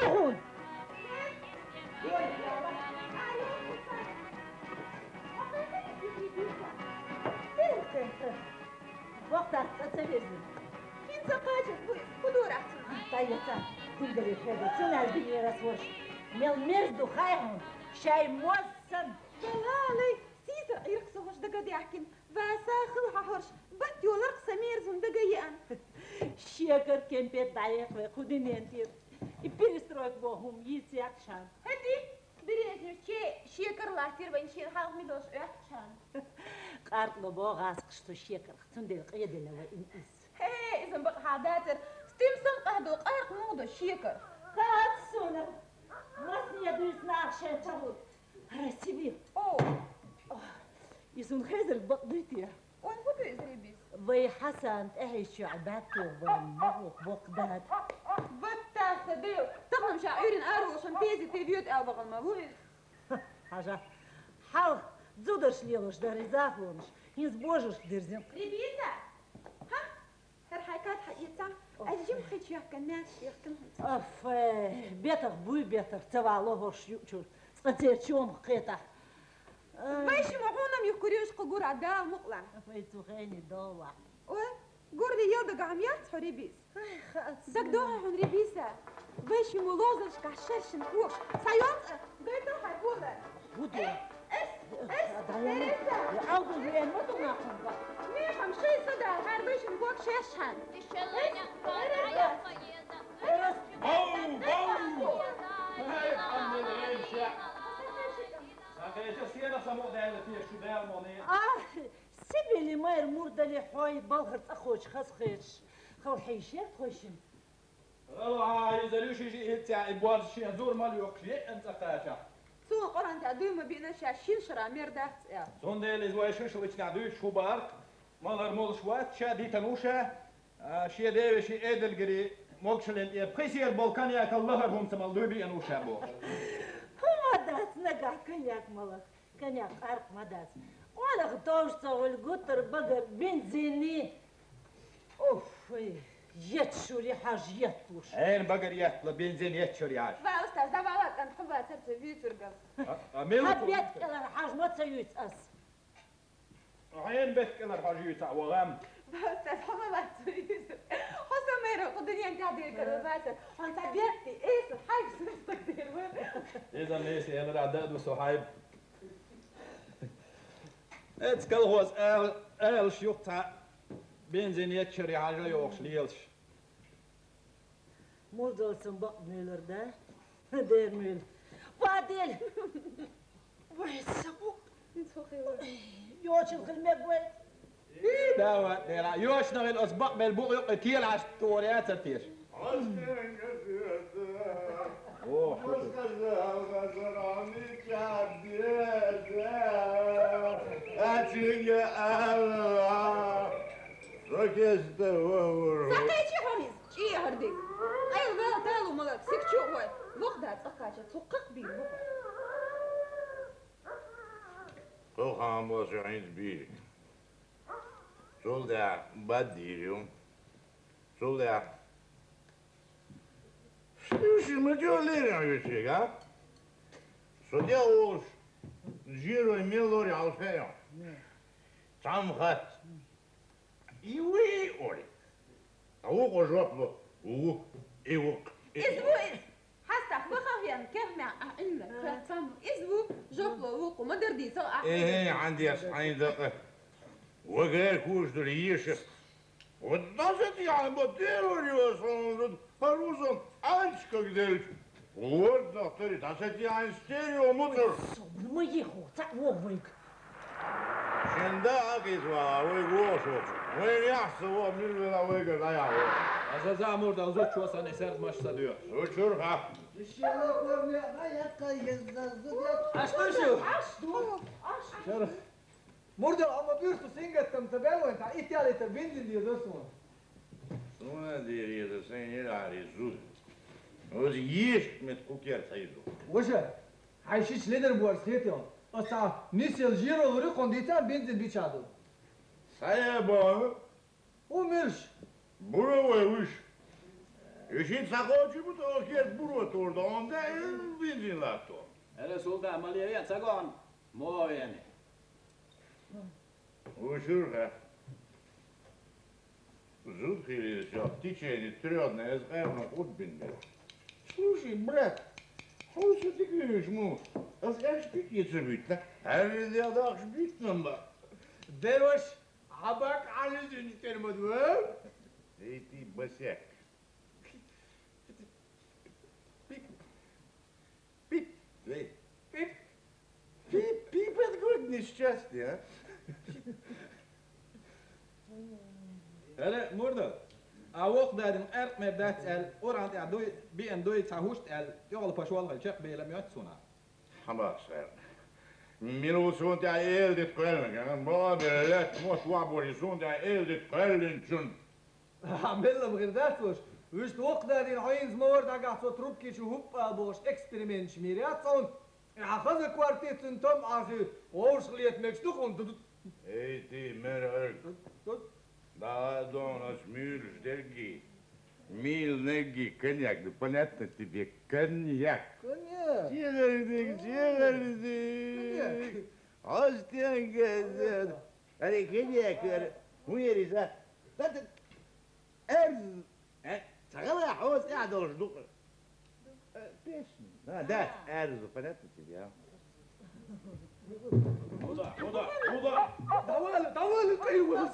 زغون وقتها تسافرين كين سقاجة خدوا راحتكم طيب تقدري خير تسنى الدنيا راس وش ميل مرزدو خايهم شاي موسم دلالي سيسا يرقصوا وش دقا يحكين فاساخل هورش بطيو لرقصة ميرزون دقا يان شيكر كان بيت ضعيق خديني انتير يبيرستروك بوهم يسيق شان هدي بريزنو شيكر لاتير بين شير حاق ميلوش شان قارقلو بو غاسقشتو شيكر تندير قيد لو انس هي اذا بقى حاداتر ستيمسون قهدو قارق مودو شيكر قاتسونا ماسني يدوس ناقشة تابوت رسيبي اوه يسون خيزر بقضيتي وين بدو يزريبيس وي حسن اهي شعباتو ومبوك بقدات بطا صديو تقلم شاعرين ارو شمبيزي تيفيوت ابغى المبوي حاجة حاو زودرش ليلوش داري زافونش ينزبوجوش درزين ريبيزا ها هر حكات حقيقة أجيب خيش يحكي الناس يحكيهم اف بيتر بوي بيتر تبع الله شيوتشور سقطير شوم قيطة باش معونم يكوريوش قجور عدا مقلع فايتو خيني ضوع قور لي يلدق عم يحصحوا ريبيس دق دوها هون ريبيسا باش ملوزش كعشرش نفوش سايونس قيت روح يقولها ودي تريسا يا أوضل وين مدو ناقم بقى ميخم شي صدع هار باش نقوك شاشحن سيبي لي ماير موردة حوي بلغر أخوش خسخش خو حيشير خوشن والله يزلوش يجي تاع إبوار شي زور مال يوقشي أنت قاشة سو قرن تعدو ما بينا شاشين شرامير داخت يا زون ديل إزواي شوش اللي تنعدو شو بارك مالر مول شوات شا دي تنوشة شي ديوي شي إيدل قري مولكشلين إيه بخيسير بالكانيا كاللهر هم تمال دوبي أنوشة بو هو داس نقع كنياك ملك كنياك عرق ما داس ولا غطوشته والقطر بقر بنزيني اوف يتشو لي حاج يتوش عين بقر يتلا بنزين يتشو رياش با أستاذ ده بعوات أنا حبها ترتي في ترقل حبيت كلا حاج ما تسيوت أس عين بيتك أنا حاجي تاع وغام أستاذ حبها ترتي حسن ميرو قدني أنت عدير كرباتر وأنت بيتي إيس الحاج سنستك دير إذا ليسي أنا رعداد وصحايب اتكلغوز آل شيوخ تاع بنزين يتشري حاجة يوقش ليلش موردول سنبق ميلر ده دير ميل فادل ويسبو يوش الخلمة قوي داوة ديرا يوش نغل أسبق بالبوق يقتيل عش توريات ترتيش اوه ساقيتي حميز شي هردي ايوه بقى تالو ملك سكتشو هو وقتها تسقاشه تحقق بيه Toch gaan we zo eens bier. Soldaat, baddier, jong. Soldaat. Слушай, мы что лерим, а? Судья уж жирой мелори алфеем. Сам хат. И вы, Оли. А ух, жопло. Ух, и ух. اسبوع حتى بخافيان كيف مع عندك فاتسام اسبوع جوبلو وقو ما دردي ساعة ايه عندي اصحين دقة وغير كوش دريش والناس يعني بديروا يوصلون هروسهم عنش كدلش ورد دكتوري تاسيتي يعني ستيريو مطر صبر ما يخو تعوضك شندا اكيد ويغوشو وين يحسوا من ولا ويغ لا يا Az elmúlt az öt csúszani szert most szedő. Uçurha. Aştuşu. شرف مردل اما بيرتو سينجتم تبعو انت ايتالي تبين دي دوسون Sonra diye de sen yeri zul. O yiyiş mit kuker sayıdı. وجه حيشيش ليدر بورسيتيون اسا نيسيل جيرو لوري كونديتا بنزل بيتشادو Saya bu. ومرش Bura uyuş. És itt szakolcsibut, akiért burot ordon, de benzinlátor. Erre szóltál, Malia, ilyen szagon? Móvjeni. Ушурха. Жутко все, в течение 3 дней я сгорну отбинбе. Слушай, брат, что ты говоришь, ну? А скажешь, пикница быть, да? А ведь я дашь бить нам, да? دروش عباك على زين المدوار. Эй, ты босяк. Пип, эй, Пип. пип, это какое-то несчастье, а? Eller, Mordor. Awok dadin erk med dat el orant ja doy bi en doy tahust el jol på sjål vel kjøp bil med såna. خلاص minus on tää eldit kvällen, bara lätt måste vara både sån där eldit kvällen schon. عملنا بغير ذاتوش وش وقتا دين عين زمور دا قاعد صوت ربكي شو هوبا بوش اكسبيريمنت شميريات صون حافظ كوارتيت انتم عزيز وش خليت ميكس تخون Эй, ты, мэр, да, донос, мир, ждерги. Мил, неги, коньяк, да понятно тебе, коньяк. كونيا Чегардик. Остянгазет. Аре, коньяк, ويري صح. أرز. تغلى حوس قاعد أصدق. بيش. ده أرز понятно тебе, а? Oda. طوال قيوة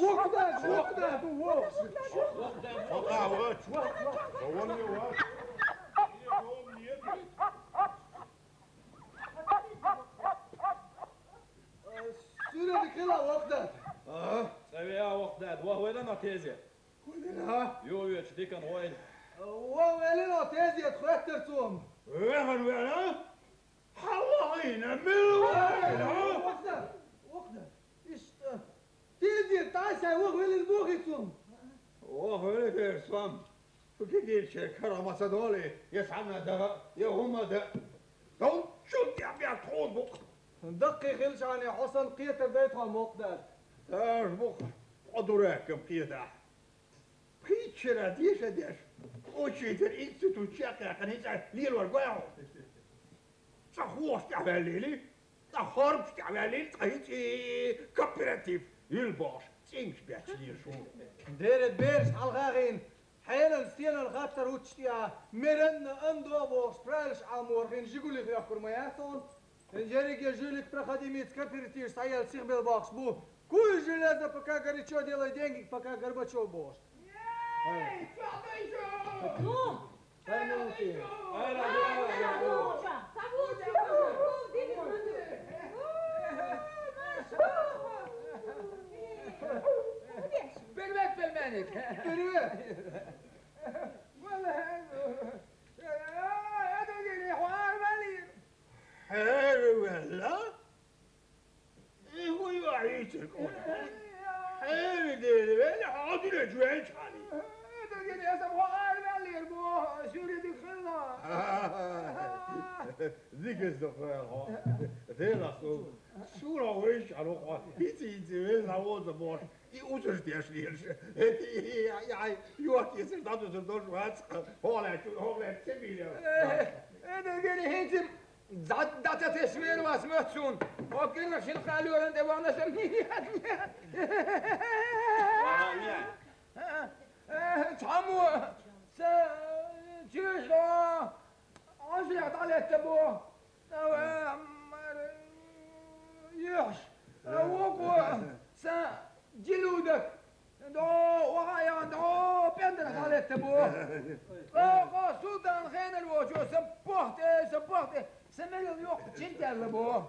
وقتا سورة بكلا وقتا سوي وقت داد وهو لنا تيزي. ولنا يو تشتيكن وين. ولنا تازي تخاتر توم وين حوالينا بالوين وقتا إيش تازي تعسى وغل البوغي توم وهو لك فكيف شكرا مسدولي يسعنا ده يا هم ده. دون شو تعمل تخون بق دقي خلش عن حسن قيتر بيتهم وقتا ايش بق قدراكم كده بيتشرا ديش وشيتر انستيتوت شاكا كنيسة ليل ورقاو صخوص تعمل لي صخرب تعمل لي تقيتي كوبراتيف يلباش تينش بيتشير شو ديرت بيرش على الغاغين حيلا ستينا الخاطر وتشتيا مرن اندو بوش برالش عمور غين جيقولي في اخر مياثون انجريك يا جولك проходимец кооператив стоял всех белбакс бу куй железо пока говорит что делай деньги пока Горбачев бош Ну, Привет, пельменник! Привет! حلو ولا؟ هو يعيشك حلو ديري ولا حاضر جوين شاني ذيك الزفاها ذيلا شو راويش على قوة هيتي وين عوض بوش يوزر تياش ليش يعني يوك يصير ضد زردوش وهاتسخ هولا تبي انا قال هيتم دعت تسوير واسمتسون وكلنا شنو قالوا انت وانا سميت تعمو جيش عزلت على التبو يحش وقوة جلودك دو وغايا دو بندرك على التبو سودان خين الوجو سبوحتي سميل اليوق جنت اللبو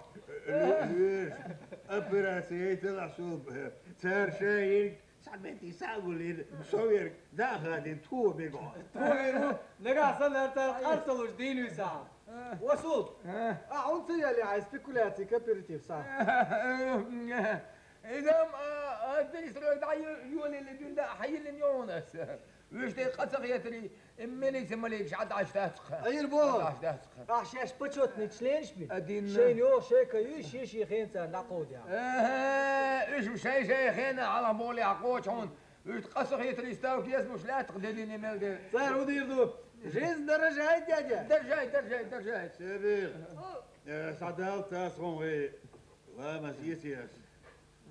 أبراسيت العصوب صار شايك سعبتي ساقول صوير داخل تو بيقول لقى صلت أرسلوا جدين وساعة وصول أعنصي اللي عايز سبيكولاتي كابيرتيف صح إذا أدري دعي يولي اللي دون ده حي اللي يونس وش تي قصق يتري مني سماليك عاد عشتاتك أي البو عشاش بتشوتني تشلينش بي أدين شينيو شيكا يش خينتا نعقود يعني إيش شيخين على بولي عقوش هون ويتقصر يتريستاو كياس مش لا تقدرين مال صار ودير دو جيز درجة هاي جاجة درجاي سبيل سعدال تاسون غي لا ما سيسياس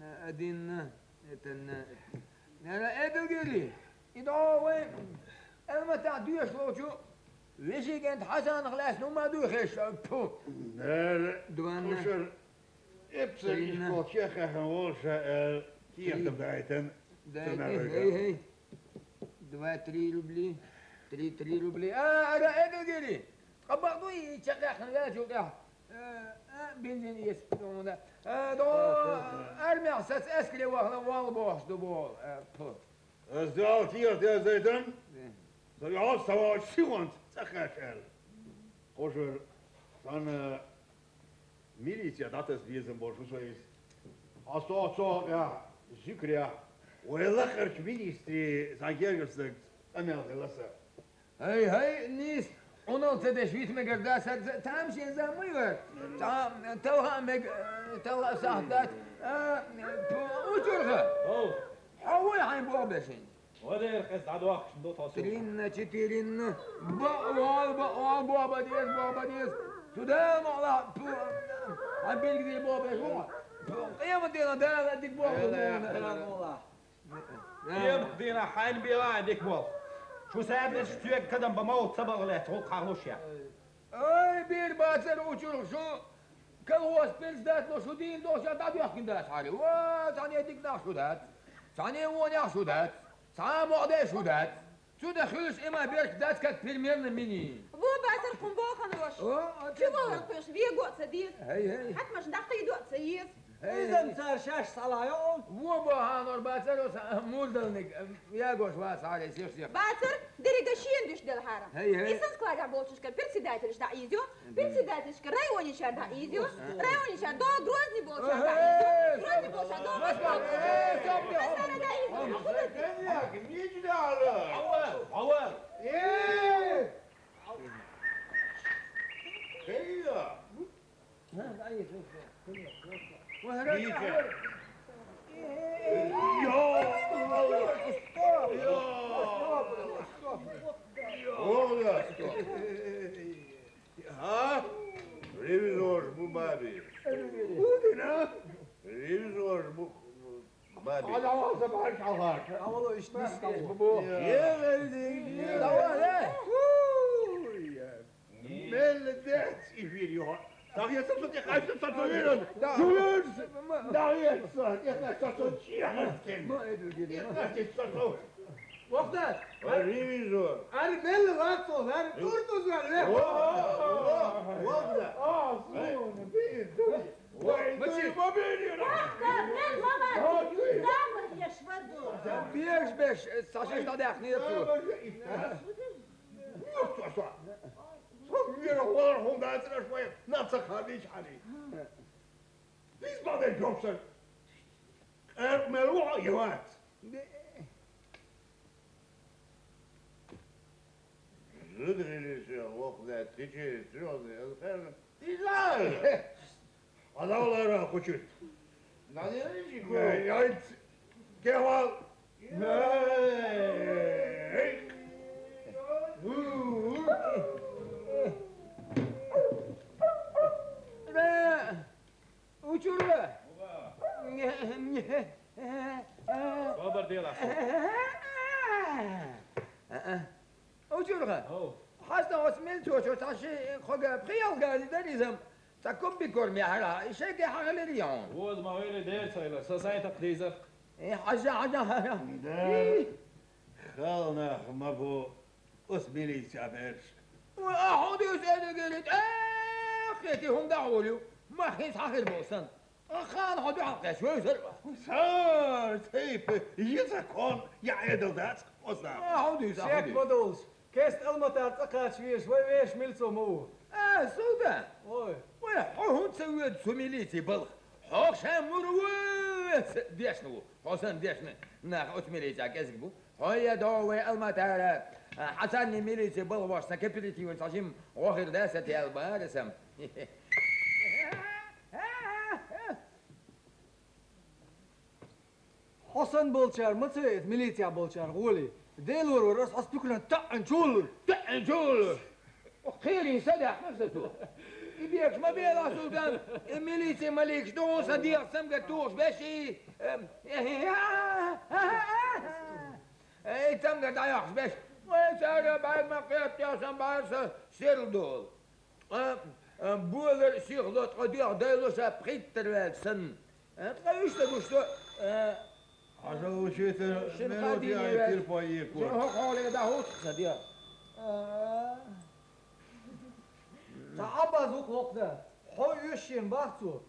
ادين تن انا ادو قولي يدعو وين المتاع دوش لوشو ويجي كانت حسن خلاص نو ما دو خش بو لا دوان وشر ابسل يشكو شيخة هنوشا كيف تبدايتن هي دوا 3 روبلي 3 روبلي انا ادو قولي قبضوا يشقق لا شو كده بنزين يسمونه دو ارمي اساس اسكلي واخنا والبوش دو بول ازدال تير der زيتن so ja so schwont tsachel Roger dann militia das wir sind bosch so ist hast du so ja Zikria ويلاخر كبيستي زاجيرس انا لسه هي نيس انا تدشويت مقرداس تامشي زاميور تام توها ساعدات وجرها حوي عين بوبشين ودير قصد عدواق شندو توصل ترين تشتيرين بقوال بوبا ديس سودان على عبيل دي بوبا شو قيام دينا دار ديك بوبا يا دينا حين بيرا ديك بول شو ساعد شتوك كدم بموت صبر لا توقع روشيا اي بير باتر وشو شو كل سبيلز دات لو شو دين دوش دات يحكي دات حالي و ثاني ديك دا شو دات ثاني وين شو دات ثاني مقدر شو دات شو دخلش اما بيرك دات كات بريمير مني بو باتر قنبوخن وش شو بغرقش بيقوت سديس هي حتى مش دقي يدوت سيس إذا صار شاش صلايون وبا هانور باتر مولدلنك يا جوش واس على سير باتر ديريغاشين دش دل حرام هي إنسان كلاجا بولشش كل بيرسي دايتلش دا إيزيو بيرسي دايتلش كل رايوني شان دا إيزيو رايوني شان دو دروزني بولشان دا إيزيو دروزني بولشان دو بس مسألة دا إيزيو ميجي على عوال ايه هيا ها ريفيزور بوبابي ودنا ريفيزور بوبابي على واسب عارف على والله ايش نسكت يا ولدي مال دات يفيريو Dag je tot je gaat tot weer. Jules. Dag je tot je gaat tot je gaat tot وقت الريفيزور عارف ايه اللي غلطه عارف ترطس ولا ايه وقت صون بيت ماشي ما بيني بيش بيش ساشيش دا داخني صغير والله هم بعثنا شويه نفسك خليش علي ليش بعد الجوكسر ملوعه يوات زدري ليش وقت تيجي تروح الخير يزال هذا والله راه خوشت نادي يجي كوي كيوال وشوربه صبر ديلا وشوربه حسنا وسميل شو تاشي خوجا بخيال قال داريزم تكون بكور ميحرا شيء حاجه ليون هو ما هو اللي داير سايلر سايتك ديزر حاجه خالنا ما بو اسمي سافرش وأحد يسأل قلت أخيتي هم دعولي ما خيس حاخر بوسن خان حدو حقا شوي سربا صار تيب يزكون يعيدوا ذات وصار أحد شيك يسأل بدولش كيست المطار تقات شوي ويش ملسو مو سودا اوي وحوهم تسويت سميليتي بلغ حوك شامور ويس ديشنو حسن ديشنا ناخ أتميليتي كذبو هيا دوي المطار حسن ميليتي بلغ سكبريتي ونساجم وخير داستي البارسم حسن بولشار متسويت ميليتيا بولشار غولي ديلور ورس أسبكنا تقن شول تقن شول خيري صدق نفسه يبيكش ما بيلا سلطان ميليتي مليكش دون صديق سمقة توش باشي اي سمقة دايخش باش ويسارة بعد ما قيت يا سمبارس سيردول بولر سيغلوت قدير دايلوسا بريتر سن تغيش تدوشتو عشان شيت ميلوتي يصير بايك هو قولي دا هوت صديق تعبى زوق وقتا حو يشين بحثو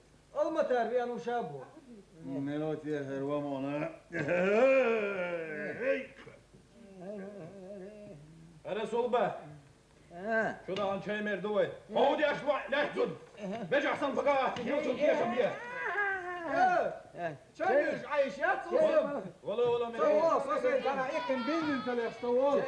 المتر بيانو شابو ميلوتي هروامونا أنا صلبة شو ده عن شيء مردوي عودي أشبع لا تزن بيجي أحسن فقاعة تجيوشن فيها شمبيه شايش عايش يا تصوم ولا من سوا صوصي أنا إيكن بين أنت اللي استوال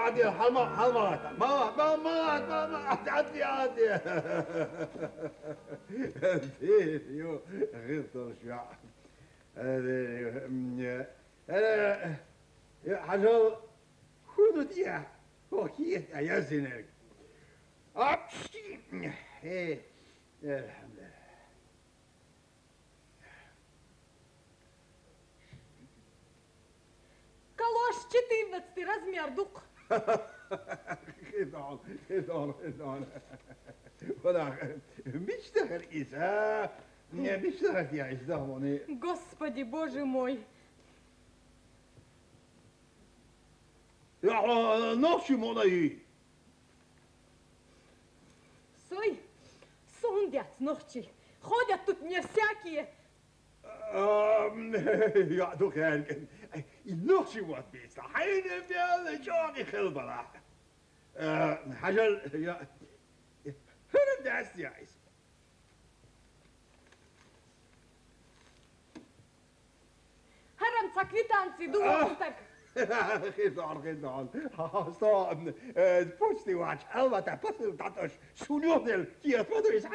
عادل حلمات ما عادي يو غير ترشع انا حاجه خذوا ديا وكيت يا زينك ايه الحمد لله Калош 14 размер дук. خدعون ولا بيشتغل إذا بيشتغل يا إزدهوني Господи, боже мой. يا نوشي مولاي Сой, сундят ночи. Ходят тут мне всякие. Ja, toch eigenlijk. Nog zo wat beter. Hij neemt wel Johnny Gilbert. Hajal, ja. Hurm das ja is. Haram квитанции, думаю, так. Geen dan. Staan. Posti watch. Elva ta posti tatos. Sunodel. Hier posti is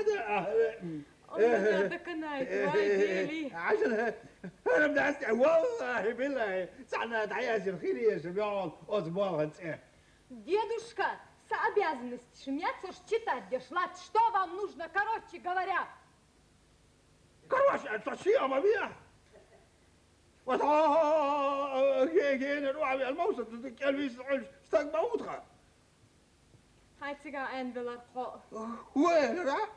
Он доконает, вайдели. عشان انا بدي والله بالله سعنا تعيش الخير يا شباب اصبر انت Дедушка, с обязанностью шмяться уж читать дешла. Что вам нужно, короче говоря? كروش التصير ما بيها جينا نروح على الموسم تتكلم استقبل موتها Хайцига Энделар. وين راح؟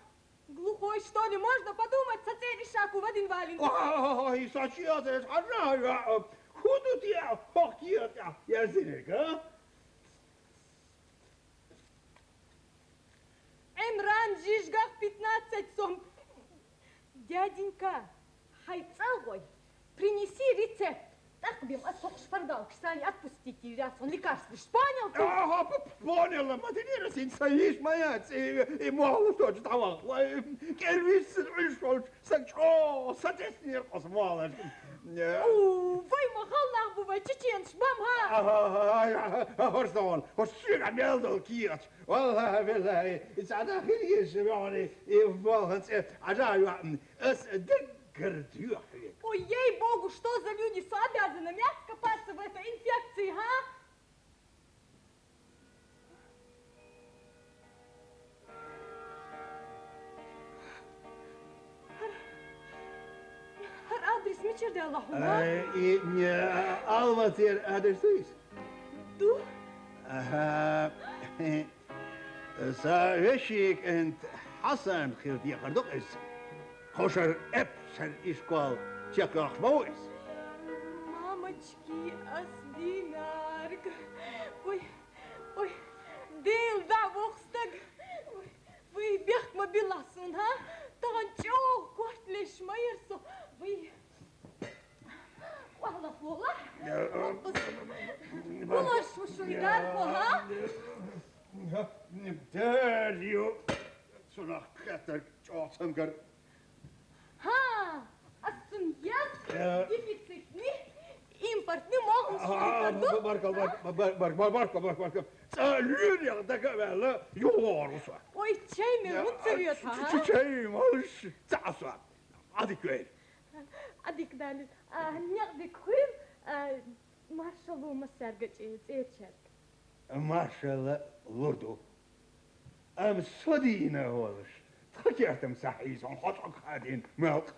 Глухой, что ли? Можно подумать, соцели шаку в один вален. اه صاشيات حنا خذوا يا فوقيات يا زينك ها Эмран Жижгах 15 сом. Дяденька, хайцелой, принеси рецепт. Так, бим, отсох шпардал, кстати, отпустите, раз он лекарствуешь. Понял ты? понял, ما تدير سنسيش ما ياتي مو توج طوال كلويس عشول سكشو ستسني قصمال Вой, махал нахбува, чеченш, бамха. هرستون هرشيك عم يلدو كيرت والله بالله سعدا خير يشبعني والله عجايب اس دقر تيوحي Ой, ей-богу, что за люди с обязаны мясо копаться в этой инфекции, а? Адрес içirdi Allah'ıma. Almatir adresuyuz. Du? Sarışık and Hasan خير يقردق is. Koşar hep sen işgal çakak boys. Мамочки, асдинарг. Ой, дел да вохстаг. Вы бег мобиласын, ha? Tanço, kortleşmayırsa. Vallahi vallahi. Bulaşmış uygar bu, ha? Deryo. Sonra kadar çoğalsam kar. Ha, asın yaz. Deficitni, importni moğuz şuykardı. Barkal. Salür ya da kamerla yoğursa. Ой, чай ми муцевиот, ha? Çiçeği malış çasa. Hadi köy. Adik dali, някди хуим, маршалу масаргач эчер. Maşallah lurdu. Am sodina olmuş. Takiyatım sahiysen hoşak hadin milk.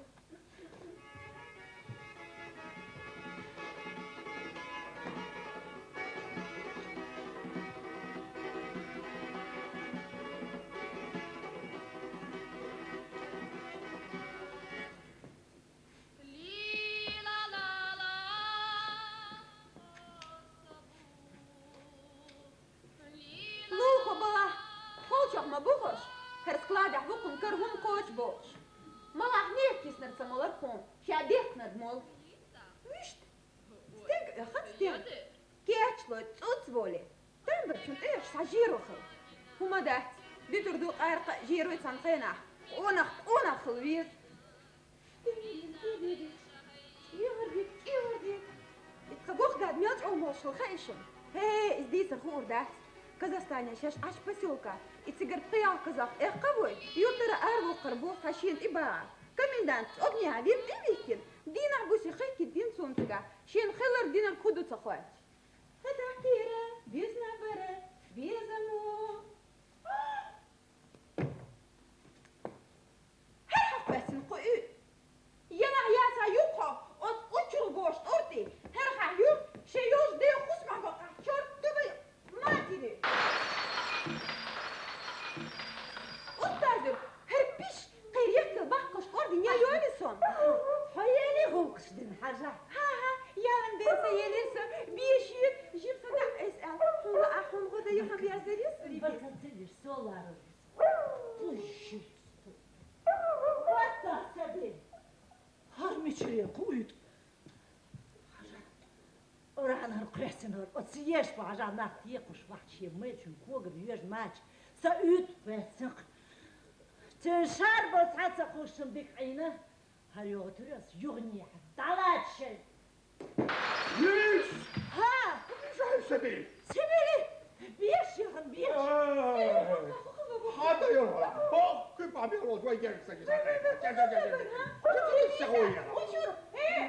Hey, здесь гордость. Казахстане сейчас аж поселка. И цигартия казах. Кавой. Ютера арву карбу хашин иба. Комендант огня вим имикин. Дина буси хайки дин сунтга. Шин хелер дина куду цахвать. هذا كيرا بيزنا برا بيزمو هرحق بس القعود يلا يا سيوقع أتشل بوشت أرتي هرحق يوم شيوش دي خصمع بقى شرط دبي ما تدري أستاذر هربيش قيريك البحقش أرتي يا يونسون حيالي غوكش دين حاجة ها يلا ندير يليس بيشير جيب صدق اسأل شو أحون غدا يوم بيعزريس بركتلي سولار تجيب وقتا سبيل هرميشري قويد وران هرقرسن هر وتسيش بعجا نختيقش وحشي ميتشن كوغر يوج ماتش سأيد بسق تشار بسحت خوشن بك عينه هر يوترس يغني دلات شيء Yüz! ها Şahit sebil! سبيلي بيش يغن بيش Hadi yola! Bak! Küp abi yola! Vay gel sen gel! Gel! Gel şahoya! وشو ايه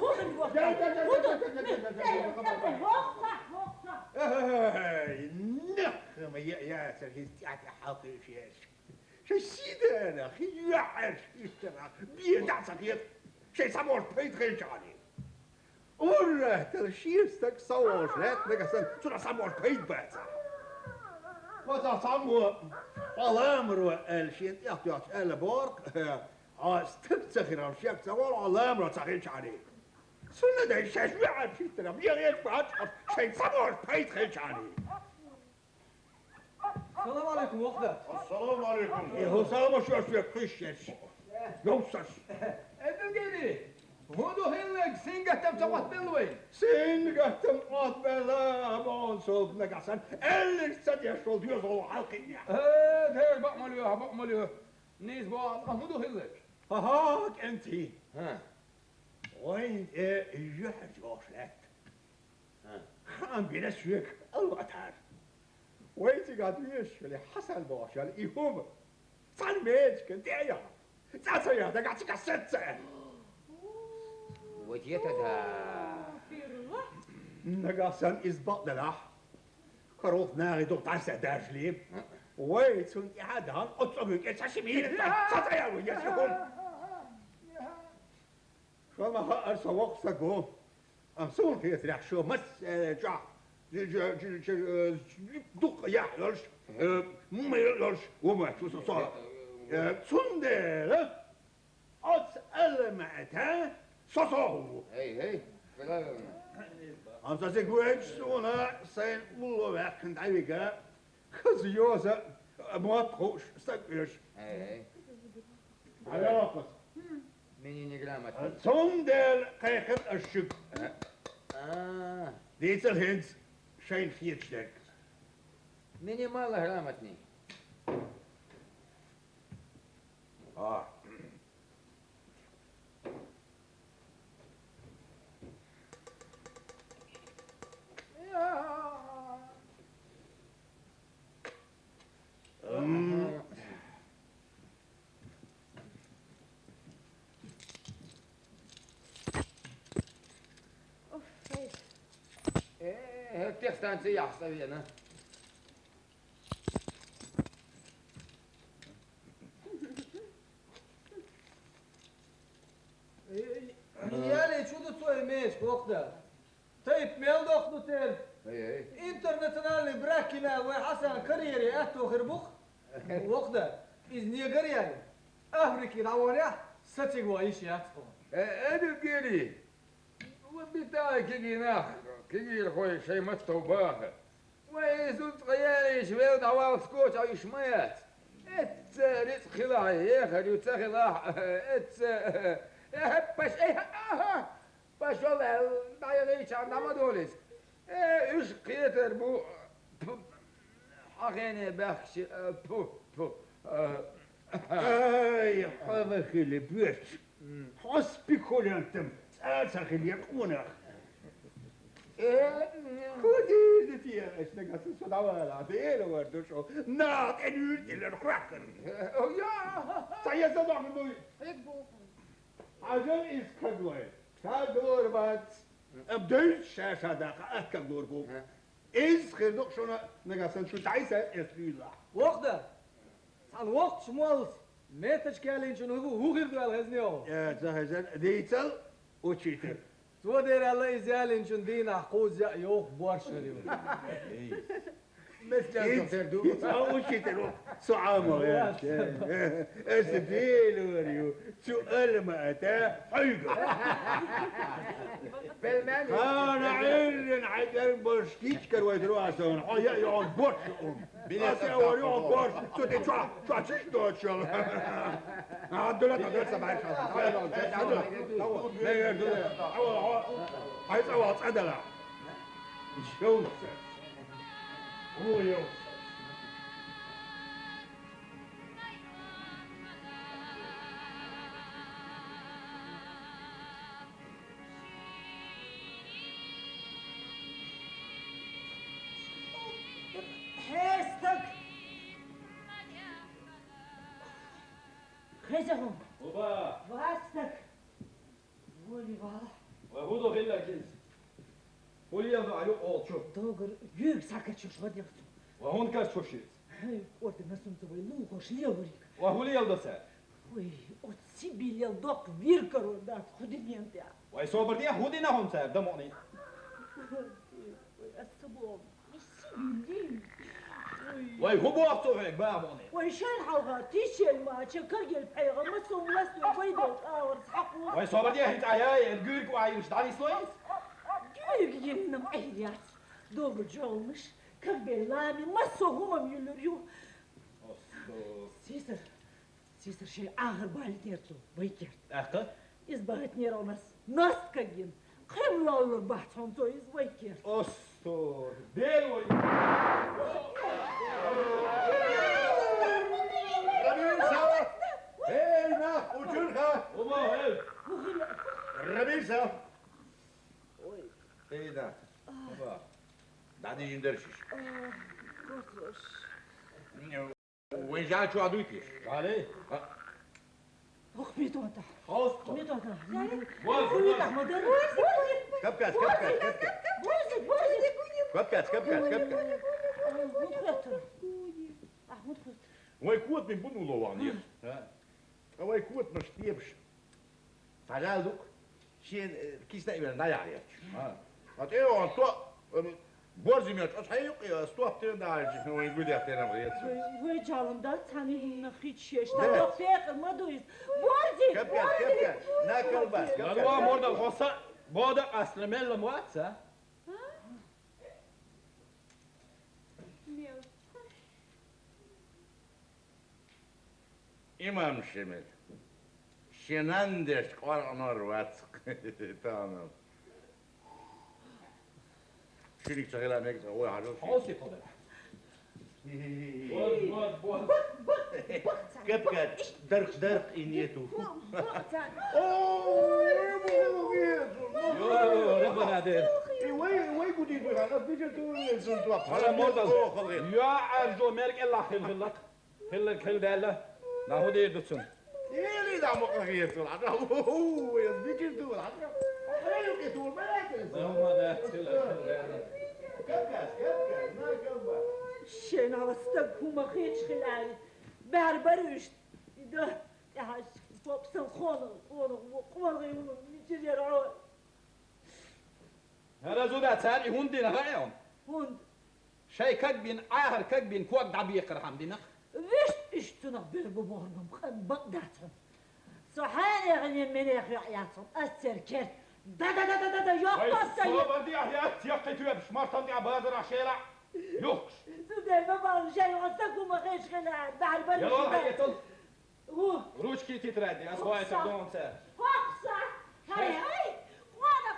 وغن وغن Gel! وقتا وقتا نخم يا سرهيز تاعتي حاطي فيش شي سيدة انا اخي يعرف يشترى بيدع صغير شي سامور بيت غير جاني وراه ترشيرستك صور لك نقصن ترى سامور بيت باتsa وذا سامور الامر الشيء يحتاج الى بورق استفتخر الشيء سوال الامر صغير جاني سنة ده شاش بعد شي ترى بيغير بعد شي سامور بيت غير جاني السلام عليكم وحدة. السلام عليكم. هو سلام شو في قشش. يوسف. ابن قيلي. هودو هيلك سينجتم تقوت بلوين. سينجتم قوت بلا بونسوب نقصن. اللي استدي شول يوزو حلقينيا. هيك بقمليها. نيز بعض هودو هيلك. هاك انتي. ها. وين يحج وشلت. خام بنسوك الوتر. ويتي قاعد يشفلي حسن باشا الإيهوم صار ميج كنت يا تاسيا دا قاعد تكسر وجيتها نقصن إزبط للاح كروت ناري دوت عسى داجليب ويت سنت عادان أطلبك إيش هشمين تاسيا ويا شغل فما أرسوق سكو أمسون في يسرح شو مس جا دق يحلش ما يحلش وما شو صار سندل أسأل معتها صصو هي كلام أمس سكويتش سونا سين والله كنت عيبك خزيوزة ما تخوش استقبلش هي علاقة منين نقرامت سندل قيقر الشق آه ديت الهند شين فيت شتك مني ما الله رامتني تختان سياح سوينا Mijali, čudo tvoje meš, وقتها. طيب ميل دخلو تل. هي انترناشونال براكينا وحسن كاريري اتو خربوخ. وقتها إذني قرياني. أفريقي دعوانيا ستيق وايش ياتفو. أنا قيري وبتاعي كيجي ناخ كيجي الخوي شي مستوباه ويزود قيالي شوي دعوة سكوت أو يشميات ات ريت خلاعي يا خلي وتخلاع ات باش ايه باش والله دايريش عند ما دوليس ايش قيتر بو حقيني بخش بو اي هذا اللي بيت حسبي كل انتم اسخ اللي يقونك خذي فيها ايش نقص صداوة عطيه وردو شو ناق انو اللي الكراكن يا سيا صدق منو عجل اسكدوي كدور بات ابدل شاشة داقة اكدور بو إز خيردوك شونا نقصن شو تعيسة اسريلا وقتها. عن وقت شمالس. ما تشكالين شنو هو غير دوال غزنيو. يا زهزن ديتل وتشيتل تو دير الله إزالين شن دينا حقوز يوخ بورش اليوم. مثل تردو وتشيتل سعامة يا اسفيل وريو سؤال ما أتى حيقة بالمعنى أنا عيلن عجل برشكيش كرويدرو عسون حيا يقعد برش بناسي أول يقعد برش سوتي شو تشتوت شو عدلت عدلت سبعين لا يردو عايز أوعى عدلة شو هو يوم حيستك خيزهم وبا واسك ولي والله وهو غير كيس ولي يضع عليه أول شوف دوغر يوك ساكت شو شو ديرتو وهون كاس شوف شيء هاي قلت نسم تبغي لو خوش لي وريك وهو لي يلدا سا وي وتسيبي لي الدوق فيركرو دات خدني انت وي صوبر دي هودي نهم سا دموني وي السبوم سيبي وي هو بو أفتو هيك باموني وي شال حلقة تيشيل ما تشكر البحيغة ما سوم لسه ويدو تاور سحقوا وي صوبر دي هنت عياي الجورك وعيوش دعني سلويس جيرك ينم أهليات دوغر جولمش كبلاني ما سوهم يلوريو سيسر شيء آخر بالي تيرتو بيكر أخي إزباهتني رونس ناس كجين قيم لولر بحثهم تو إزبايكر أسطور ديل وري ربيسة هينا وجنها وما هيل ربيسة ايه ده وبا بعدين يندرشش وين جعلت شو عدويتيش عليه أخ بيتو أنت خلاص بيتو أنت واز أحمد كبكاس أحمد وين كوت من بنو لوانير وين كوت مش تيبش فعلادك Sen kiste evren dayak yet. At on to borzi mi at hayık ya stop tren daha şu oyun güdefterine buraya. Vay canım da seni hiç yaşta yok fekir duyuz. Borzi. Kapkan. Ne kalba? Ya bu morda olsa bu da aslında mello muatsa. İmam Şemil. Şenandeş kornor vatsk. Tamam. Şirik çayla ne güzel o hadi. Olsun koda. Bor. Kapkan. Dark iniyetu. Yo, ربنا دير. وي بودي بغا بيجي تو زنتو. هلا مرضى. يا ارجو ميرك الله خلك. خل داله. ناهو دي دتسن. يلي دا مقريه تو. هو يا بيجي تو. خليو كتو ما هم ده خل كابكاس ما كبا. Şen havasında kuma hiç hilal. Berberüş. Ya popsan onu kumargayım içeriye o. هذا زودا تاني هون دينا غايهم. Hund. شاي كدبين عاهر كدبين كوك دعبي يقرحم دينا. Vişt iştuna bir bu bornum. Bakdatım. Sohane غني من يحياتهم السركر. Da yok bassa yok. صوبر دي احيات يقي تو بشمارتن دي عبادر عشيرة. يوكش. Deme bana şey olsa kuma hiç hilal. Berberüş. يلا هيتل. Hu. روشكي تتردي اسواي تردون سير. Hopsa. Hay. Kuana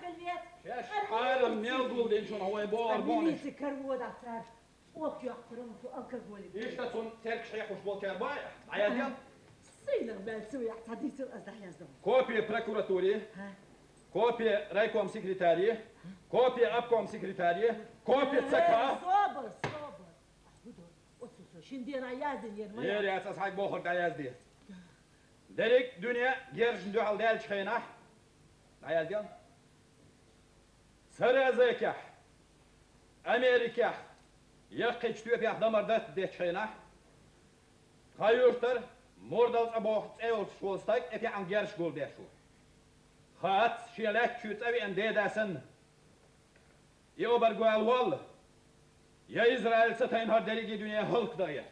خليت. ياش حالم ميلدول دين شون هو يبور بونش. Bilisi karvu da ser. Ok yaktırım tu alkagoli. ايش تتون ترك شيخ وش بول كارباي عياديان Sayılır ben suya tadisir azdah yazdım. كوبي بريكوراتوري كوبي رايكوم سكرتاري كوبي ابكوم سكرتاري كوبي تسكا Sabır. Budur. Otursun. Şimdi yana yazdın yerime. يا اساس حق بوخر داياز دي دريك دنيا جيرش ندو على دال شخينا عياديان سرازيكح امريكا يقي تشتوي في دمر دات دي شخينا خايوشتر موردال ابوخ تسيول شولستاك افي عن جيرش جول ديشو خات شيلات شوت ابي ان ديداسن يوبر جوال وال يا اسرائيل ستينهار دريجي دنيا هلك دايا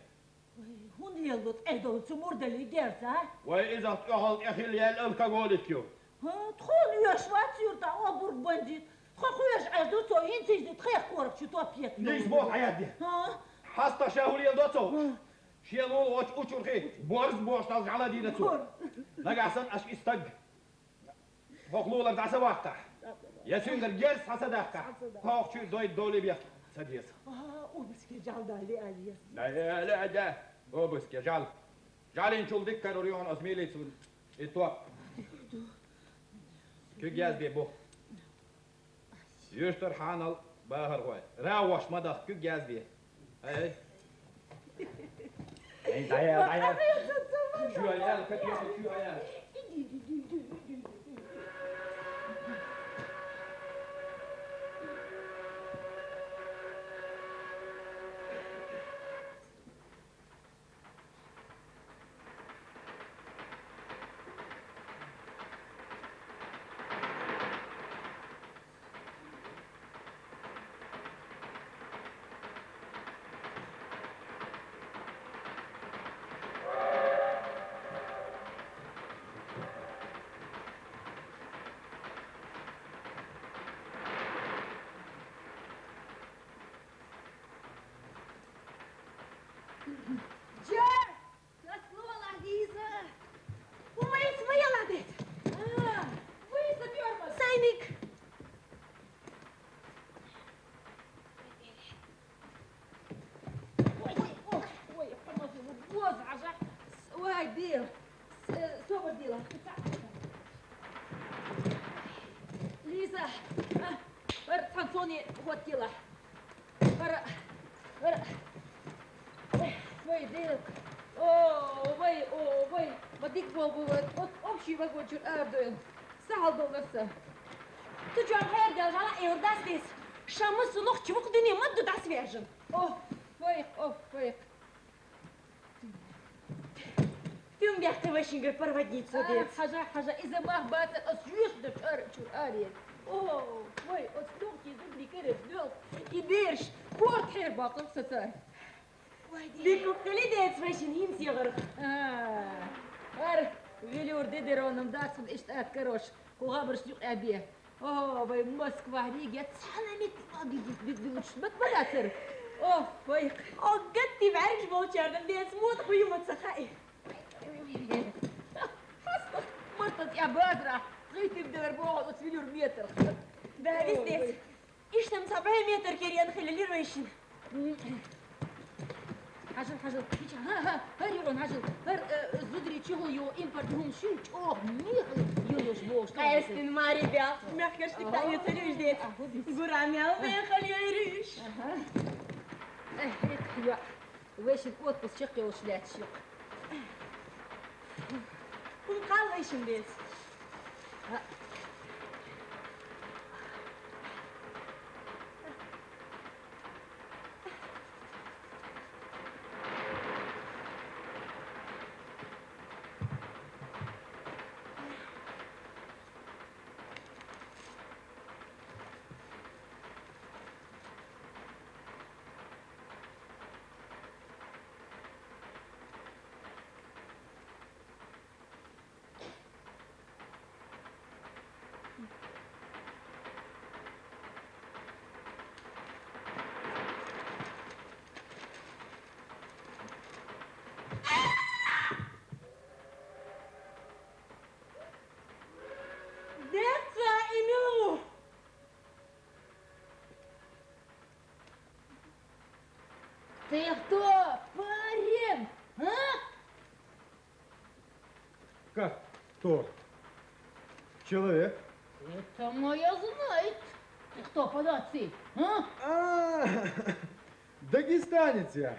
Hun yıldız edolcu murdeli gerse ha? واذا تقهل اخي اللي الكا جولتيو Ha, txol yaş vat yurda o bur bandit. Txol yaş aydu to hintiz txex kork şu to piyet. ليش بو حياتي Ha? حاستا شاهولي دوتو شيلون واتش اوتشورخي بورز بوش تاز على دينتو نقاسن اش استق فوقلولا بتاع سواقتا يا سيندر جيرس حسداقتا فوق شو دوي دولي بيا سديس Ha, o biski calda ali aliye. لا ده هو بس يا جال انشول ديك كاروريون ازميلي تسون اتوا كي جاز دي بو يشتر حانل باهر واي راوش مدخ كي جاز دي اي اي دايا شو عيال كتير شو عيال Jer! Nasıl ola Liza? Umay своя ладет. Вы заперма. Сайник. Ой, помоги, боз عجح. Ой, дел. Собор дела. Лиза. Бар Сансони вот дела. Бар. Ой, дел. Ой. بديك بابا أمشي بقول شو أردن. سهل دولسه. Tucam her derhala evdastes. Şamı sunuk çubuk dünya maddu das verjin. Фейк. Dün بيختي واشنجر проводницу ديت. حاجة إذا ما بات أسيوش دكتور شو أريد. أوه وي أسلوك يزبلي كده سلوك يديرش كورت حير باقي ستار. بيكو خلي ديت واشن هين سيغر. عارف ويلي وردي ديرونم داكسن إشتاق كروش وغابر سلوك أبيه. اوه باي موسكوا هريجت صحنا مت بتبلاتر اوه باي قدتي بعرفش بوتشاردن دي سموت خوي متسخائي. حصلك مرتد يا بادرة غيت بدور بوعد وتفيلور متر بهذه ديت ايش تم 700 متر كيريان خلي رويشن. حاجة ها هريون حاجة زدري تشوهو يو إمبارتهم شو تشوه يوش بوش قايستن ماري بيا ما حكاش لك تاعي تلوش ديت قرام يا وين خليه يريش. هيك حلوة ويش القوت بس شقي وش لا تشق ونقال ايش نديت. Ты кто? Парень! А? Как? Кто? Человек? Это моя знает. Ты кто, податься? А? Дагестанец я.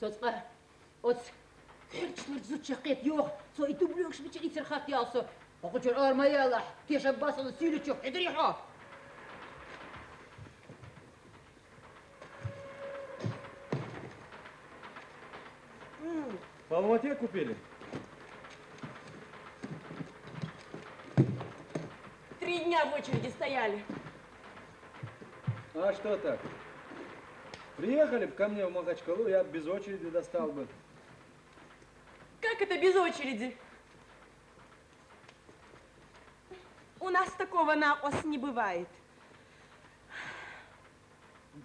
Соцка, от херчлер зучакет ёх, со и дублёкш бичи церхат ялсо. Окучор армаяла, теша басал силичо, эдрихо. В Алмате купили? 3 дня в очереди стояли. А что так? Приехали бы ко мне в Махачкалу, я без очереди достал бы. Как это без очереди? У нас такого наос не бывает.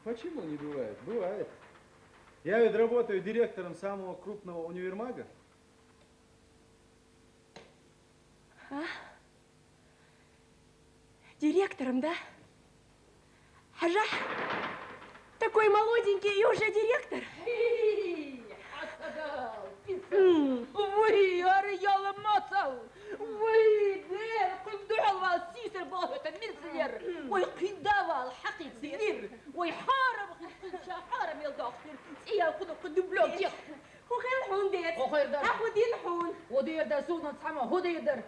Почему не бывает? Бывает. Я ведь работаю директором самого крупного универмага. А? Директором, да? Хажа? Такой молоденький и уже директор. Вы, Арияла Мацал! Вы, дер, قدعوا والسيسر باهت المنزلير ويقدوا الحقيق سير ويحارب حارب يلداخل إيه قد بلوك يخ وخير حون ديت وخير دار أخو دين حون ودير دار سونا تسمع هو دير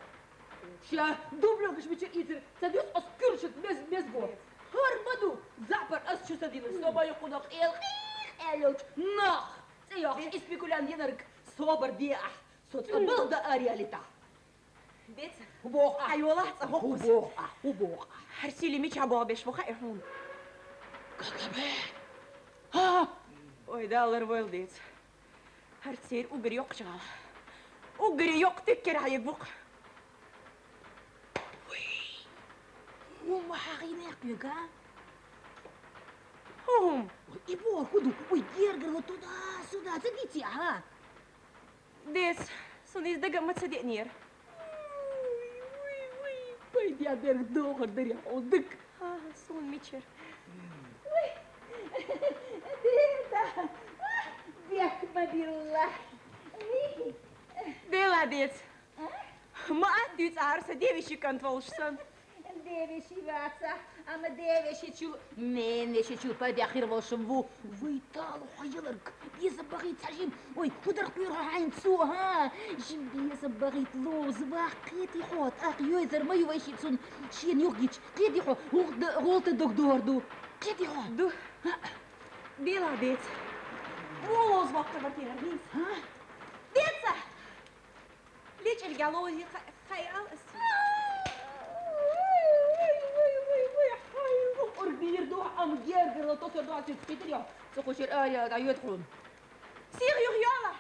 شا دبلوك مش بتشيل إيتر تدوس أسكرشت مزبو هربدو زعبر أسشو سدين سوبا يقولك إيه الخيخ نخ سياخ إسبيكولان ينرك صوبر دياح صوت بلد أرياليتا ديت وبوقع أيوة صهوق وبوقع هرسيلي ميتش عبوها بيش وخير حون كتبه ها Ой, да, лервойл дец. Харцер угр yok чала. Угр yok текер хайбук. وما حقينا يقبلك هم. и вор, худу. Ой, Гергер, вот туда-сюда, садите, ага. Дец, сон издагам отсадет нер. Пойди, адер, дохор, дыря, одык. Сон мичер. Деда, бег мобилла. Дела, дец. Ма дюц арса девичий контролшсан. Девичий ваца, а мы девичий чул. Менвичий чул, пойди, ахир волшебу. Вы талу, хаяларк. Если багит сажим, ой, куда пирха хайнцу, ха? Жим, если багит лоз, вах, кети хот, ах, юйзер, мою вайшицун, шин югич, кети хот, голте докторду, кети хот. Ду. Дела, дец. Волос вахта вакер, виз. Деца! Лечь الجلوزي خيال أربير دوح أم جيرجر وتصل دوح تتكتريا تخشر آلية دا يدخل سيغيو يلا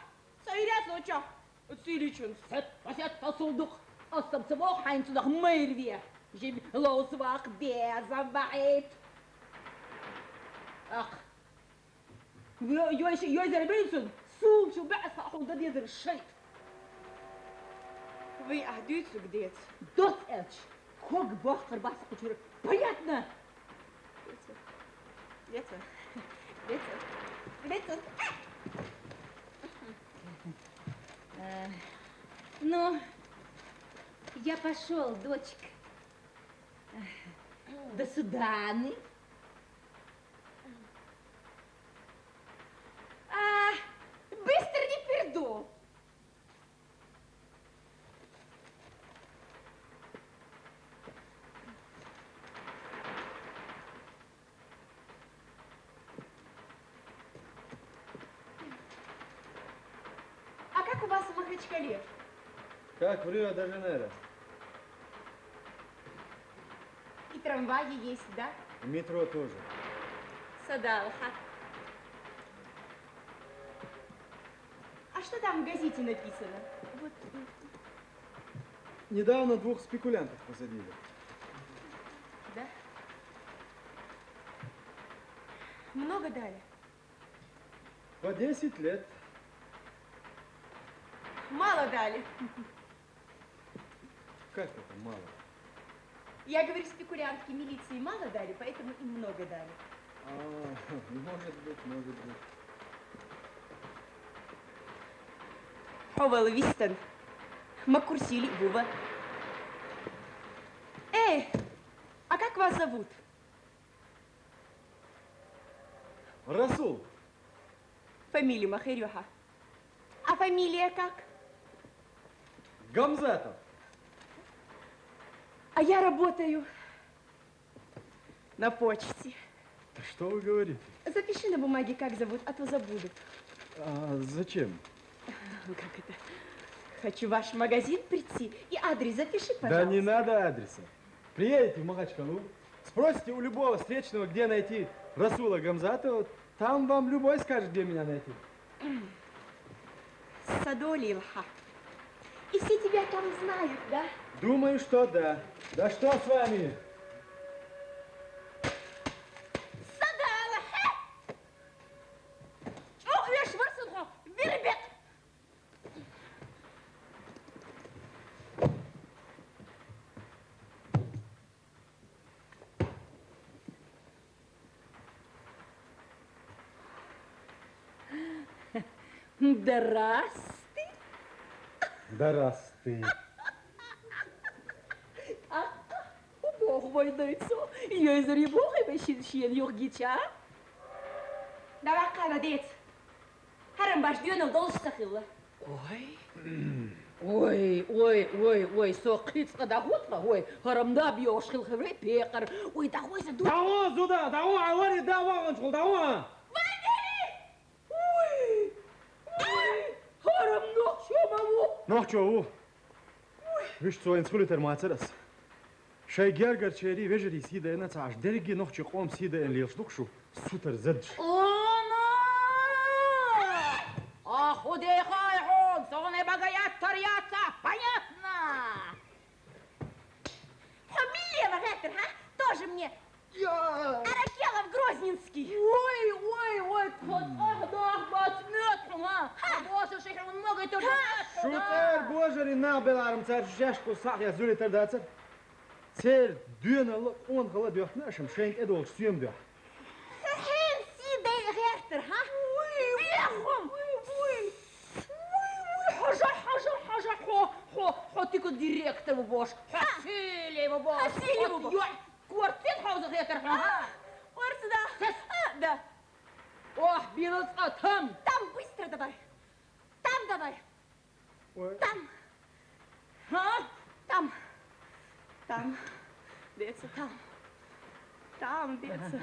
سيرات لوچا تسيليچن ست وشت تصدق أصب صباح حين صدق مير فيها جيب لو سواق بيزا بعيد أخ يوزر بيسون سوق شو بعث أخو داد يزر الشيط Вы адюцу гдец. Дот элч, ког бахтар бас кучур. Понятно? Деца. Деца. Деца. Ну, я пошел, дочка. До свидания. Быстро не перду. У вас в Махачкале? Как в Рио-де-Жанейро. И трамваи есть, да? Метро тоже. Садалха. А что там в газете написано? Вот. Недавно 2 спекулянтов посадили. Да? Много дали? По 10 лет. Мало дали. Как это мало? Я говорю, спекулянтки милиции мало дали, поэтому им много дали. Может быть, может быть. Овел Вистон. Макурсили Вова. Эй, а как вас зовут? Расул. Фамилия Махарюха. А фамилия как? Гамзатов. А я работаю на почте. Да что вы говорите? Запиши на бумаге, как зовут, а то забуду. А зачем? Как это? Хочу в ваш магазин прийти и адрес запиши, пожалуйста. Да не надо адреса. Приедете в Махачкалу, спросите у любого встречного, где найти Расула Гамзатова, там вам любой скажет, где меня найти. Садоли Илха. И все тебя там знают, да? Думаю, что да. Да что с вами? Садала! О, я шварцунха! Вербет! Здрасте. Здрасте. Бог мой дойцо. Я из ребога бешин юргича. Давай, молодец. Харам баш дюнал должен сахилла. Ой, соқиц қадағутла, ой, харамда бьёшқил хвре пекар, ой, да хой заду. Дауа, зуда, дауа, авари, дауа, анчул, дауа. Ой, харам нохчо маму. Нохчо, у. Виш цо инсулитер мацерас. Шай гергар чери вежери сида ена цаш, дерги нохчо қом сида ен лилшдукшу, сутер зедш. Она! Худей хайхон, соне багаят тарьяца, понятно? Фамилия Вагатер, а? Тоже мне. Аракелов Грозненский. Шутер божери набеларым цар жашко сахя зулитер дацер. Цер дюнал он гала дөхнэ шим шенк эдол сүйем дөх. Hen si de rechter, ha? حطيكوا الديريكتور بوش حسيلي بوش حسيلي بوش كوارتين حوزة هيك ها ورس ده اوه بيرزقة تم быстро давай давай там деться там деться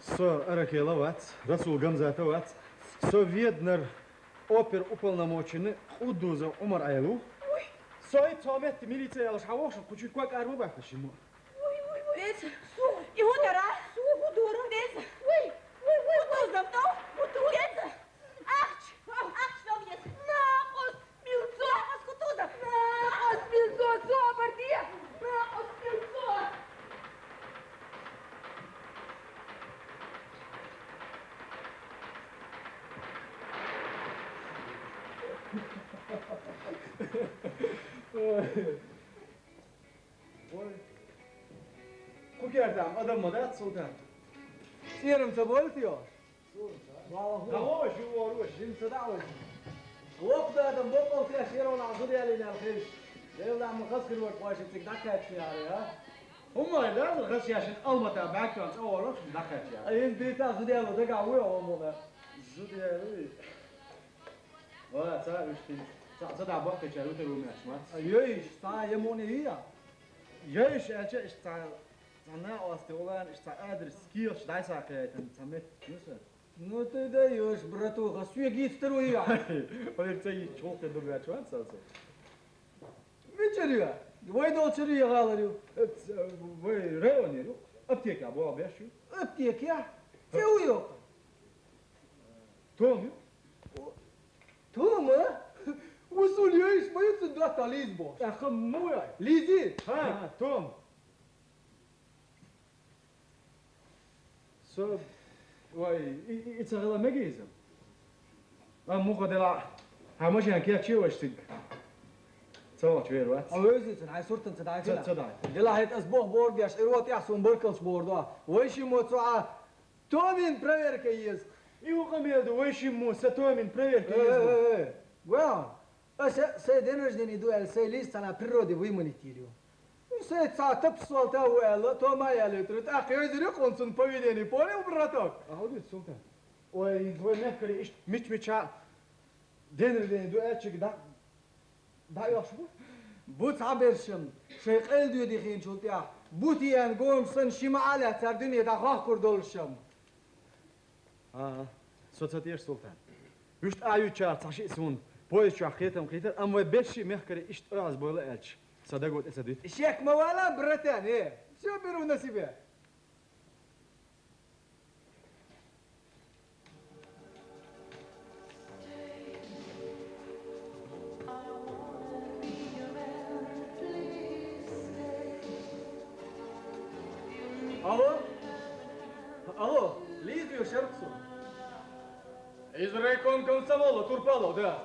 Со Аракела вац, Расул Гамзата вац, со Веднер опер уполномоченный Удуза Умар Айлу, со и Томет милиция Алшавош, кучу квак арму бахашиму. Деться, и удара, деться, Удуза, деться, ах, что мне, нахуй, милцо, Кутуза, нахуй, милцо, собордия, нахуй, милцо. Kukerdam, adam madat sultan. سيرم تبولت يا Давай, живо, جيم تدعوش وقت ادم بوقو فيها شيرون عصودي علينا الخيش يلا عم نخسر وقت واش تدكت في عليها هم لا الغش عشان المتا باك تو اول وقت دخلت يا اي انت تاخذ يلا دقع ويا هم زود يا لي ولا تعرف ايش صدع بقى جاروت روميات ما ايش تا يموني هي ياش اجا اشتا انا استولان اشتا ادر سكيل شداي ساكه تمت يوسف Ну ты даешь, братуха, свеги струя. он цей чолк до бячван сасо. Вечеря. Вой долчери галарю. Вы районе, аптека была бяшу. Аптека. Теуё. Том. Тома? Усульёешь мою цендата Лизбо. Ах, моя. Лизи. Ha, Tom. So, wai, it's a real mechanism. مخ دلع همش يعني كده شيء واشتق سوا شوية وقت اوزيتن هاي صورتن تدعي كده تدعي دلع هيت اسبوع بورد ياش ايروت يحسون بركلش بورد ويشي موتسوعة تومين برير كيس ايوه قميل دو ويشي مو ستومين برير كيس وين سيد انرجدين يدو سي ليست انا برودي ويموني تيريو سيد ساعة تبسول تاو الا تو ما يالترت اخي يزري قنصن بويديني بوني وبراتوك اهو دي السلطان وي نفكر ايش مش دينر دو اتشك دا يوشبو بوت عبرشم شيخ الدو ديخين شلتيا بوتي ان قوم سن شيما على تردني دا خاخ كردولشم سوتاتير سلطان وشت ايو چار تاشي اسمون بويس شاخيتم قيتر اما بشي مخكر ايش راس بولا اتش صدقت اسديت الشيخ موالا برتان ايه شو بيرو نسيبه Алло, Лидию Шерпсу. Из райком комсомола Турпалов, да.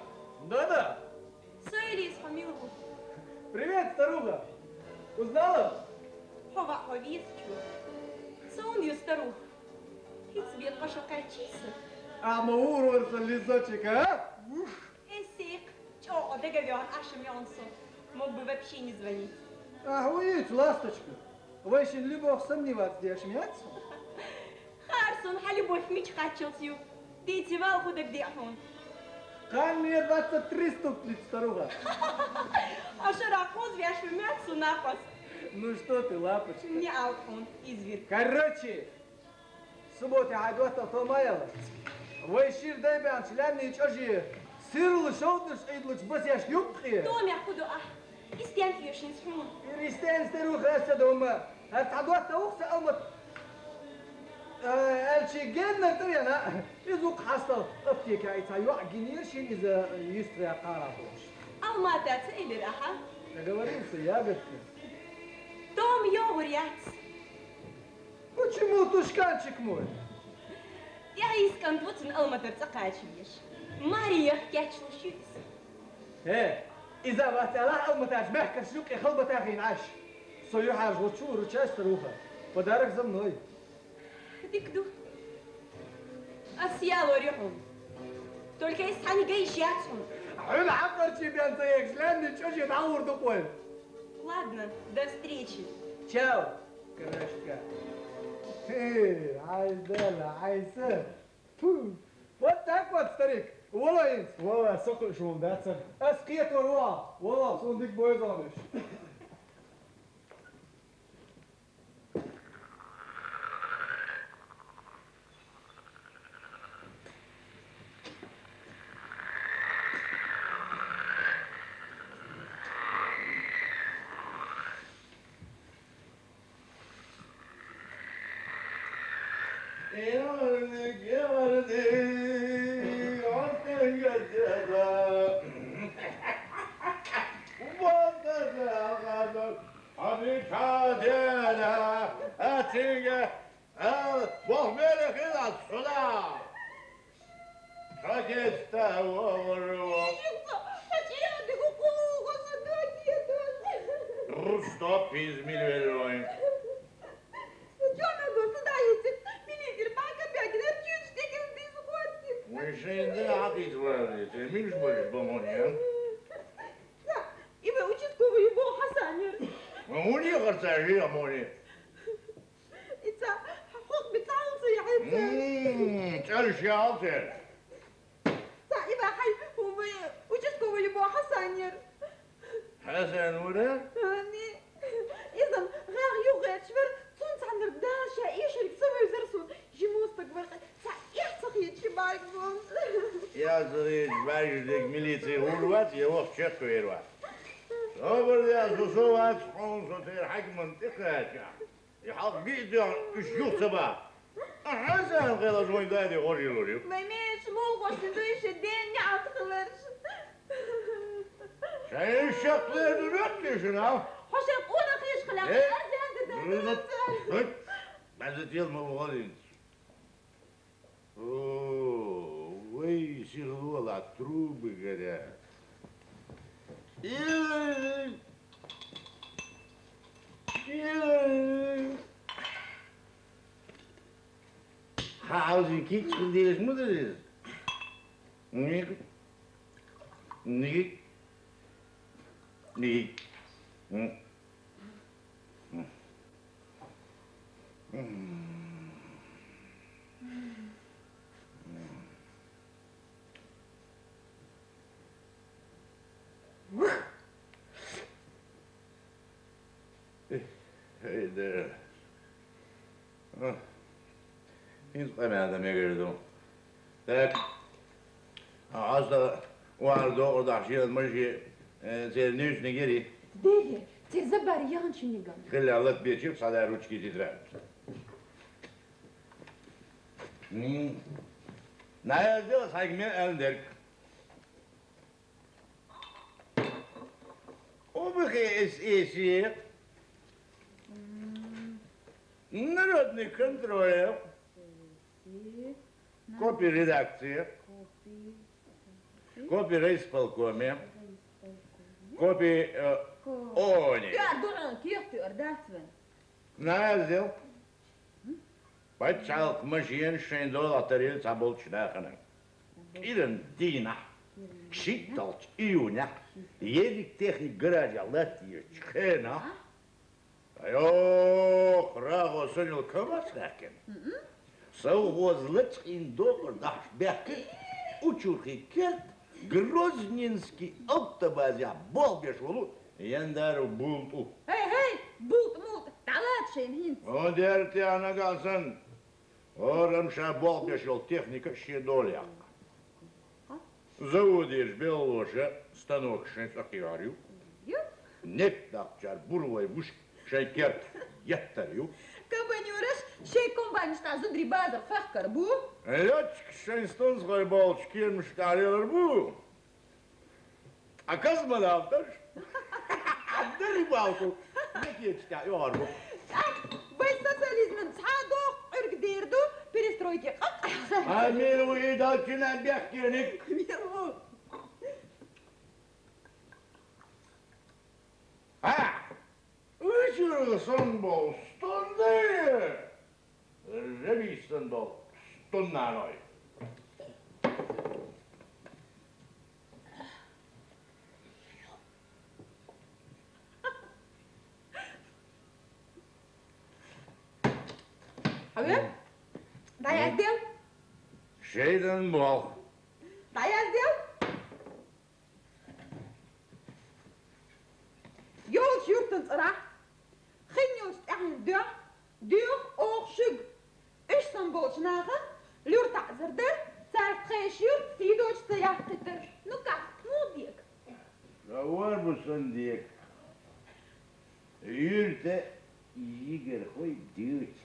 Да. Сойрис, фамилку. Привет, старуха. Узнала? Хова повестку. Сонью старух. И цвет пошакальчиса. А маурварса лизочек, а? Эсик. Чё, договор, Ашем Йонсу. Мог бы вообще не звонить. Видите, ласточка. Вы еще любовь сомневаться, где шмяться? Харсон, любовь меч хачился. Ты тевал куда где он. Кан мне 23 стукнет, старуха. А широко звяжь мясу напас. Ну что ты, лапочка? Не алкон, изверг. Короче, суббота عدوة طمايلة. ويشير دايما شلاني تشجي سيرل شوطش ايدلش بس ياش يبقي. Томи, откуда Истян фьюшин схрун. Истян старуха أسدهم. عدوة توقس أمت. الشي جنة ترينا يزوق حصل أبتيك عيتا يوع جنيرشين إذا يستري قاربوش. Almatı ilir aha. Говорится, ягодка. Tom yoğuryat. Почему тушканчик мой? Ya iskan tutun almatır tsaqaçmış. Maria geçmişiz. He, إذا بتلاح أو متاج بحكر سوق يخلبط أخي نعش. صيوح عاش وتشور وتشاش تروحه. ودارك زمنوي. Dikdu. Asya وريحهم. Только isani gayş yatsın. حول عقر شي بيان زيك شلان تشوشي تعور دقوي. Ладно, до встречи. Чао, крашка. عايز دلع عايز سهل. Вот так вот, старик. والله ينس. والله سوق شو مباتر. اسقيت وروا. والله صندوق بويزونش. Стоп, İzmir veriyorum. Şimdi hapis var, temizmiş bu monyan. И вы участковый его Хасанер. У них отсажи, мони. إنت حق بتعرف يا حبيبي. Çalışıyor. إبا حي هو участковый его Хасанер. Hasan orada? هاني إذا غير يوغيت شفر صنت عن الردار شايشرك سوي زرسون جيموستك برقة يحصخ يتشبارك بون. Yazık, verdik milisi hurvat, yok çek vervat. Sabır ya, susuvat, sponsoter, hak منطقة. يحق جدا ايش يخسبه حسن غير زوين دادي غوري لوري ميميش مول غوشن دويش الدين يعتقلرش شاين الشقلين دلوقتي شنو؟ حوشي قونا خيش خلاق رضت بعزت يلمى وغادي اوه وي سيغلو على التروب كده Housing kitchen deles moeder is. Nee. Nee. Nee. Hey there. Hiç koymadım ya gördüm. Tak. Az da vardı orada şey olmuş ki senin üstüne geri. Deli, te zabar yançını gam. Хилля лет бичив, садай ручки тетрадь. Nerede saygımı eldir? O bir esi. Народный контроль. Копи редакции. Копи райисполкоме. Копи ООН. Ja, Doran, kirtuur, dat we. Назил. Почалк машин $6 тарил заболчнахана. Ирен Дина. Шитталч июня. Едик техник гаража латия чхена. Айо, храго сонил камаснакен. Совхозлыч индокор даш бяки. Учурхи керт. Грозненский автобазя болбеш волу. Yandarı buldu. Hey, bult, talat şeyin hint. O derti ana kalsın. Oramşa bol yaşol техника ще доля. Заводишь белоша, станок шенсакиарю. Neft dakçar burvay vuş şeker yetteriyor. Kabanyoras, şey kombanista zudri bazar fahkar bu. Летчик шенстон с рыбалочки мштарилар bu. أكزم لا أفتش عبدالي بالكو نكيت تاع ياربو بس سوسياليزم صحادو إرك ديردو بيرسترويكي أمير وإيدا كنا بيحكي لك ميرو وشو صنبو ستوندي الربي صنبو ستوناروي حبيب ضيع الديو شيدن بول ضيع الديو يول شورتن صراح خين يوست ديوغ اوغ شوغ ايش سنبولش ناغا لور تعزردر صار خيشيور سيدوش سياح قدر نوكا مو ديك روار بسنديك يرتا يجر خوي ديوت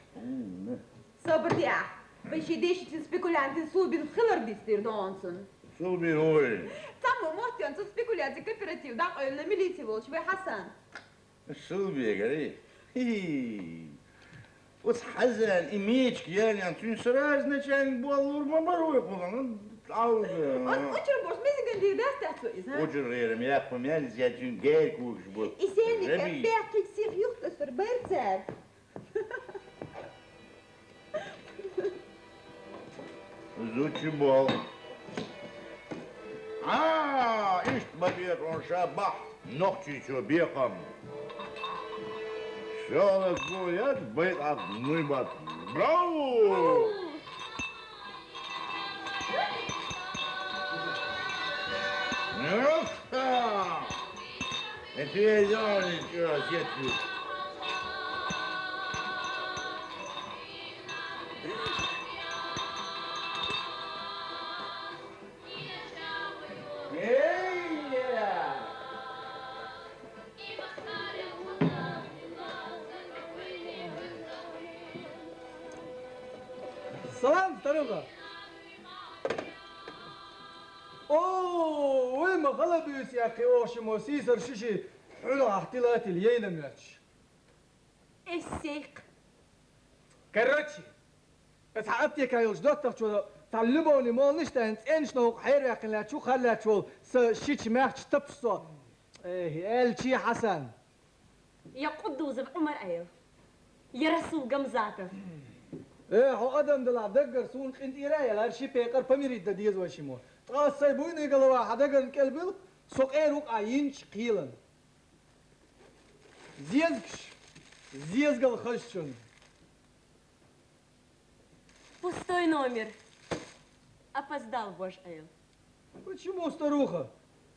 صبر ديا باش يديش تسبيكولانتي صوبين خلر ديستير دونسون صوبي هوي تامو موتيان تسبيكولانتي كوبيراتيف داق الميليتي بولش بي حسن صوبي يا قريب هي وتحزن إيميتك يعني أنتون سرازنا كان بوالور ما بروي قولنا تعود أجر بوش ميزي قندي داس تحتو إذا وجر غير مياكم يعني زيادين غير كوش بول إسيني كباكي تسيخ يختصر برتر زوجي بول إيش بديت عن شبح نقطي شو بيقم شغلة قويات بيت عد نيبات براو نفتا انت يا جاني شو سيتلو سلام طريقة اوه وين ما غلبيس يا اخي اوش موسيسر شيشي حلو احتلاتي اليينا ماتش السيق كرتشي اتعبتي كايوش دوتر شو تعلموني مول نشتان انش نو حير يا اخي لا شو خلات شو شيتش ماخش تبصو ايه الشي حسن يا قدوز بعمر ايوه يا رسول قمزاته ايه هو ادم دلا دقر سون انت رايه لا شي بيقر بميري دديز وشيمو تقاس سيبوني قال واحد دقر كلبل سوق ايروك عينش قيلن زيز قال خشن пустой номер опоздал ваш эл почему старуха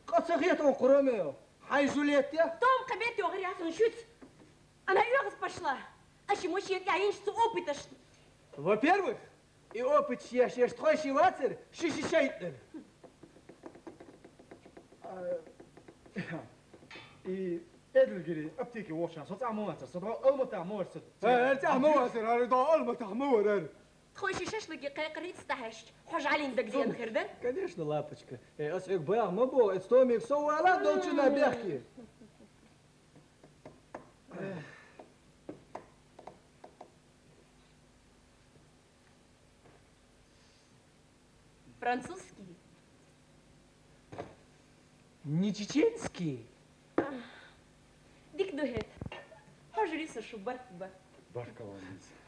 قصخيت قرمه حي جوليتيا том кабете огрясон шут она югас пошла а чему ще я инш цу опыташ во-первых и опыт шеш тройши вацер шиши шейтер и Edelgiri, apteki واشان صوت عموات صوت ألمة عموات صوت أنت عموات هذا ده ألمة عموات هذا تخوشي شاشلك قريت استحشت حج علي ندق زين خردن конечно лапочка أسعك بيا ما بو استوميك سو على دولتنا بيحكي французский не чеченский ديك دوهت حج لسه شو برتبه بارك الله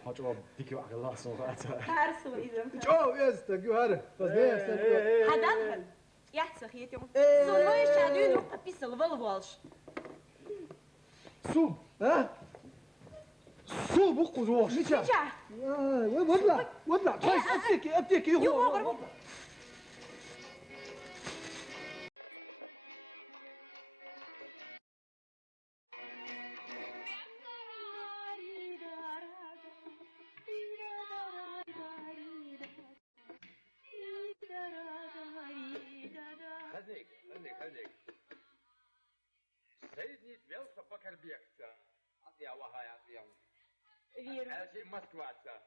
فيك حاجة ديكي وعلى الله صوتها تعرسوا إذا شو يستك هذا بس هذا أدخل يحتسخ يتيم صنو يشادون وقبيس الفالفالش صوب ها صوب وقوز نيشا وضع كويس ابتكي هو خليك سيدني تبيلت بكر بيكتا أطيع وهاي أطيع فيرو هذه مسكواتا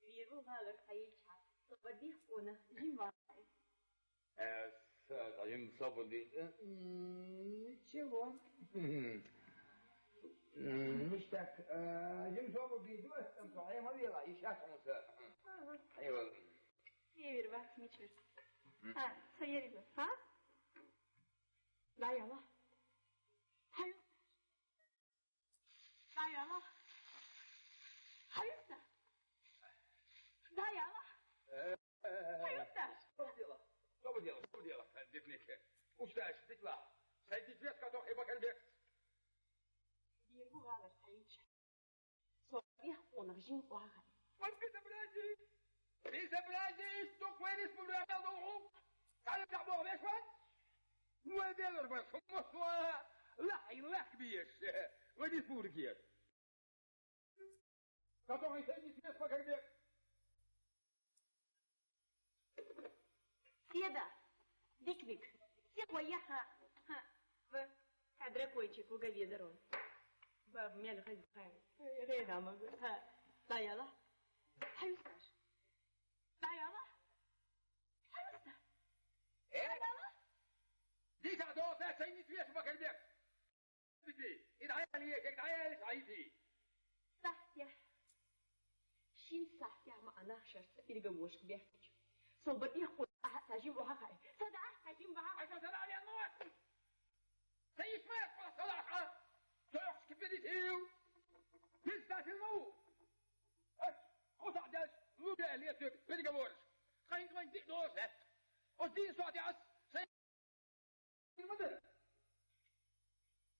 فيرو هذا الحياة بدي خونه جماعي عجم صبر دي شو نشتك عجم صبر دي دوس صحيح ما بيلا يشاك عنصر ايوه يبير بقى نيتشر ها سيري بس ها لا يلا هاي لا يلا هاي لا يلا Что вы делаете, бедняки? Устаешь, петла. Сойдите вес, который бакальбек. بيقول على الحيج صبيح ونرجين واحد ما في سبلاجي استوك وين اسمه الرجال ضوء تعال تعبوا ليش وين ودير بس مصوا لا كبيش ودي فوركير который сойдите вес бакальбек. سيدا ديك سيد وياها ها هدرك وينشك وقبي درون باب ميل خيز خير غير ما ها لا يلا حيوستاش لا يلا حيوستاش لا يلا دي تعدوها سيدي فيش بكلمك بدي ادعي عليك ادعي سعيدي صح يا شين صح يا ما انا شرط اللي قبوش بيحكي صوبتي خد هجيب وهاي صدق هجيب وهاي عشان سلام على الناس سيش ما يقبل صلاحه تروحش كيف تيو تستاهل الموت قطع داش وده اللي يسوق بدي قبورش خاين ما يدي دوسه ودين صوتي عس سيد المدر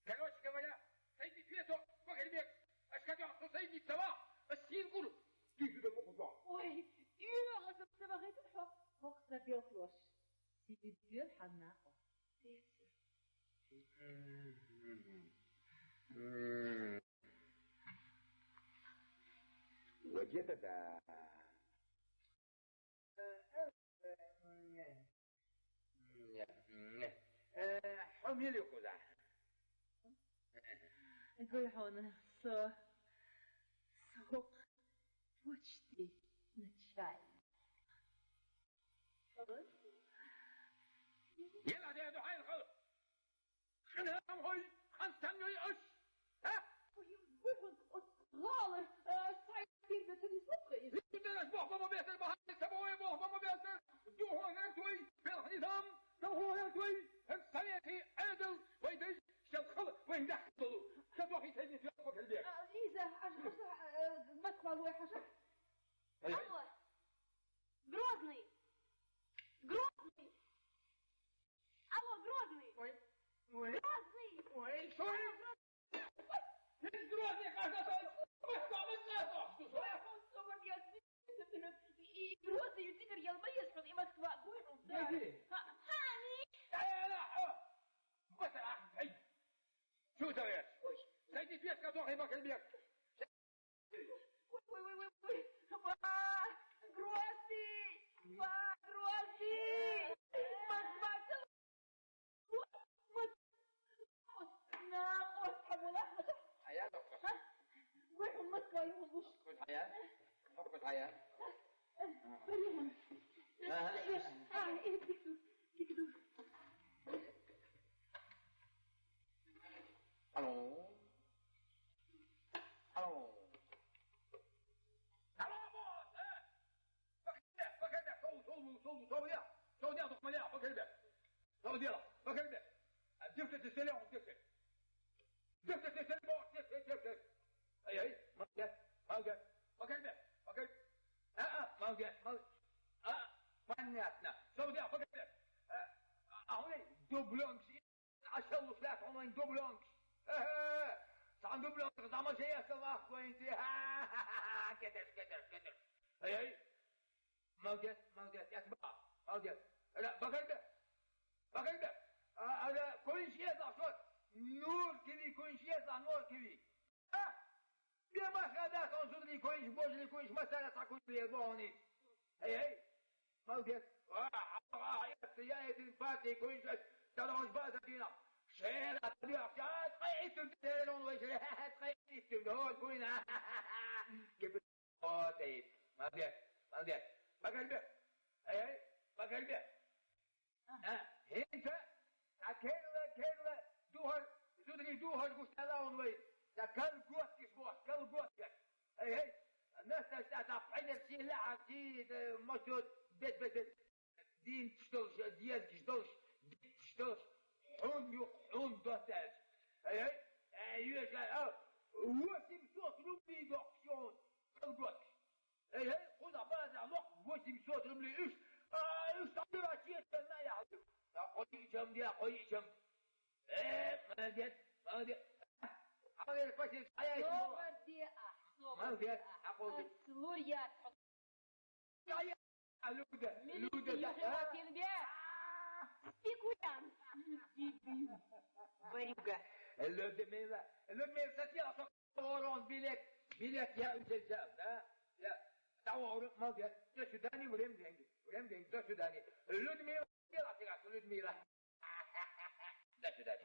كانوش كمان سيدي فيتو فكر بيك اشكاتي عصو سيدي السواء بس ينقلوا كيف ده الموضوع وي يا غصب سبغيت الحق وقتنا بيخلص سيدي ديال حناقه وجدت حمي لي خذها نقول هون سوق وجدي نتشاي يلا ده دحين الخلق شنو هم هاي خنستني اش ها غالر صاير كيف تدي صدقي بدنا اسبوع ما بيصير بهاي سبوي بوه ما بيصير دوه نسوي في النظام هو نسوي السياسي عدل ويدش شلخل وين دخلوا شدوا حي سيدي في فوق البيت ليزا عشان مسمع وين حشا الله Грозный الله Грозный وين شوي Грозный кажется и Грозный теперь я боюсь, что и Москва город да هاني لا بس هاي شو سويت سيدي فيك كذا هيبك البيت وي Грозный Москва نعم أصحاب الله حياة وين Москва يوضوش كنت حياة حبك حياة بريهم إيه تكتب ألو انت كيرلا دوهر قشتلاون وي كل قوتك سبوح كل قوتك اي الناس تفعل سيلا عتيد مجد بيت دين تشتوش ديال تشتوش تشتوش حون دوتاج اي يجا وسيم صوت لوبي دوكسيون كل قوتك اي خذ بازع لوق وسيم صوت لوبي ايش تعمل شيء ما يعرف قوي جنب يا قوي جنب ما ديت حاول كويس ما ديت اقول سلوريا لودا Пикуян. Барюга. Людмила сатья ورون билет я уезжал, да? Я того молодец. До свидания, время деньги, до свидания. Людмила, Людмила. До свидания.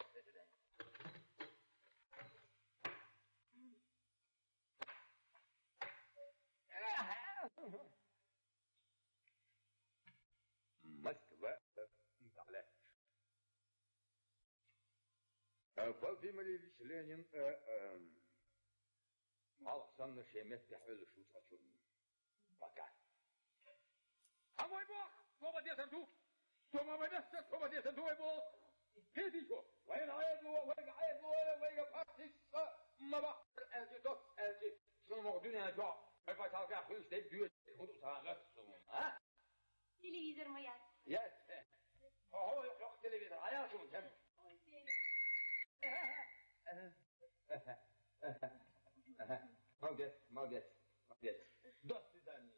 Москва, Далее. Владимир Ильич Ленин, Александр Шемет, Пехвель, Шутачун. Пока. А мой бог, свободец Анту! Свободец Анту, мой бог! Петичко, وين فاسس ما بقى الجي شنو موجودين جوا ما بقى تعرف اخوي تدي خذوا تاغت ها تلفزيون ميات يس هو يخلق تلفزيون عياطهم كم молодец до свидания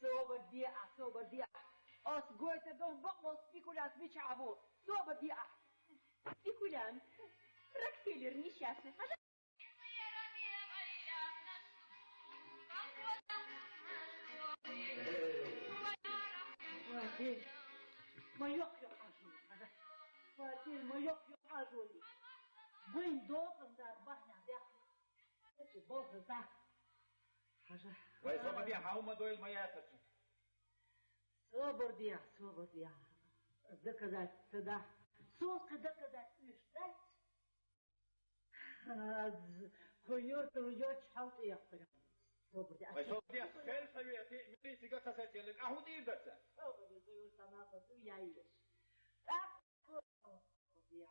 صوبر أصغويت دون بقول سبيكولاس بيشعبو صوبر دي سبيكولان ركسيلر نشاسة ما يقيا عجولي هذا فاتير ما يقيا عجولي وين دوقن دار بحنا داخل بوخ ده حاجة ويصوب دي حاومة دوي المياتر صبر ديا ذكرت تدا صوت ذكرت اشتات خيرت وجوش حوت يقرا صبر ديا ويصوب دي خير سويتي ملي سيقصة سيتين لك أهو دي برسة صبر خير تناقص ويايش ديا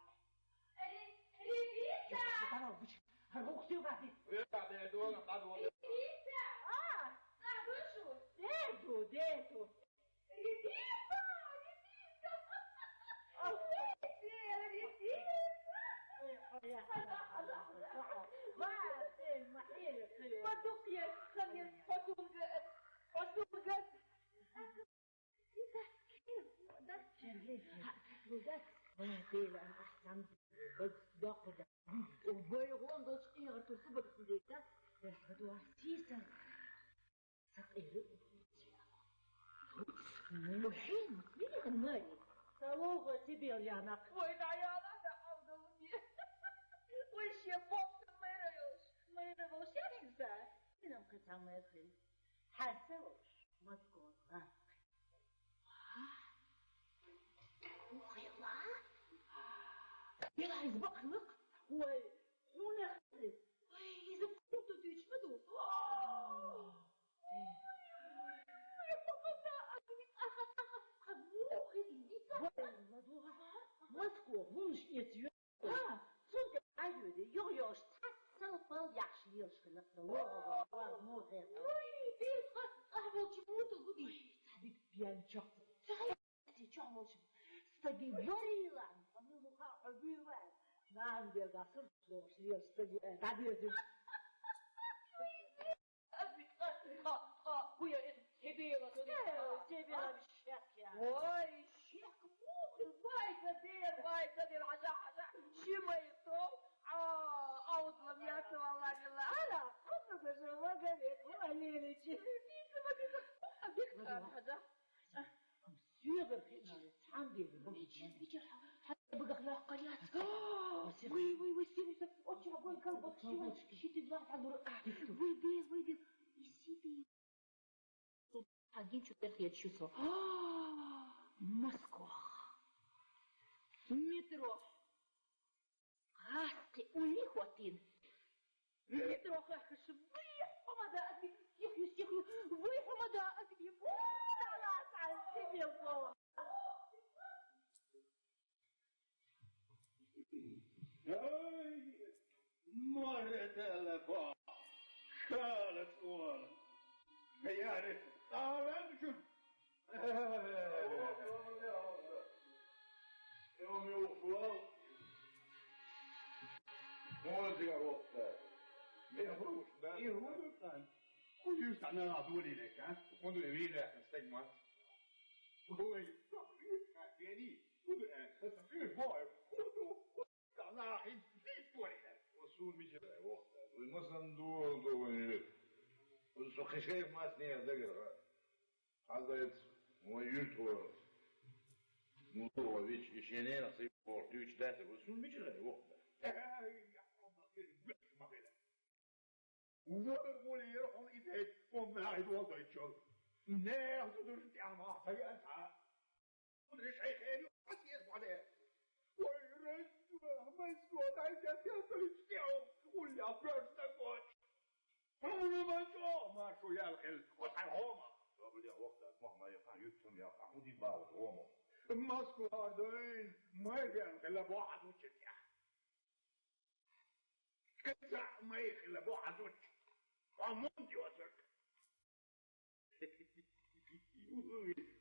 ريتا تعالوا بش هروح سيو قاعدين ويقعد يدور ريتا نعبشو ديتو الحين مين يغناني؟ سووغ تبير يا ناق وين عيالك أفضل وش يبوك ما يريوش يا نكسر هنا مقطع ما يخل حسوش مسكون وخيلا يلا يزبق خلق ونخلق إذا كنت تجمدوا مسكو مش يتيو صوت عيودي يغيوش تحصل يحشي يشخلق الله مو غير أحبط شموت قدي صديق بيان شخص صحيح شخص استجيب وريلان قبل مخاطر بيوان ما عندي قصر لوش يستجيب تعبير ويا هبيرة جيبيها بالشيخ يا واي الشيخ موخ باي كدير عجا شي ما يصوم أوصل يا والله بالله أنا قصة شو ما قلت وقليلي شي حاجة سيغر خير تحمدي بيجي حتى بقى لا قياس وي سيري أوتش أقول كلبك شي تبغى على وي بير يسيبي هاجين شو ترخيت شو صو مسكوخ متروح غاسقي ولي خواتين متروح يا خشبيح وما دا أدري يخي ويح وما دا أدري لا تعال يا فوق مرت الأفاق شالت صور خيارت طارت شو يوم يوصل موزع وقتها يهروش كان كل يستعنا نعدولي لك ها وقندوا يميلك نستجمع وهو يعني خسفين بايب أنا حين في طولي وصول مش وقت مثلا دو وصو خشيف ما سنية دقر حضرت ويوتو موضوع بيش إشينين أصيب بورتوش داتا وصول مش وقت ويقول يروحون إذا يكون معي وضع الشغل ناس ودرت أعمى في أسعى ودري شيء خير يسمع ده ويرد مسكوت عايزة تستيعوا تقول لي أبرز تقول فمن ما شو ما شو يا الخل وتحرهما قبل يا وقت مهما يفعل يتسم يا خودي باو هوما مسكوت هذين ما يجي إلا بواحد وتشتيا كذا ما يجي إلا بواحد وتش ومنتي وصلت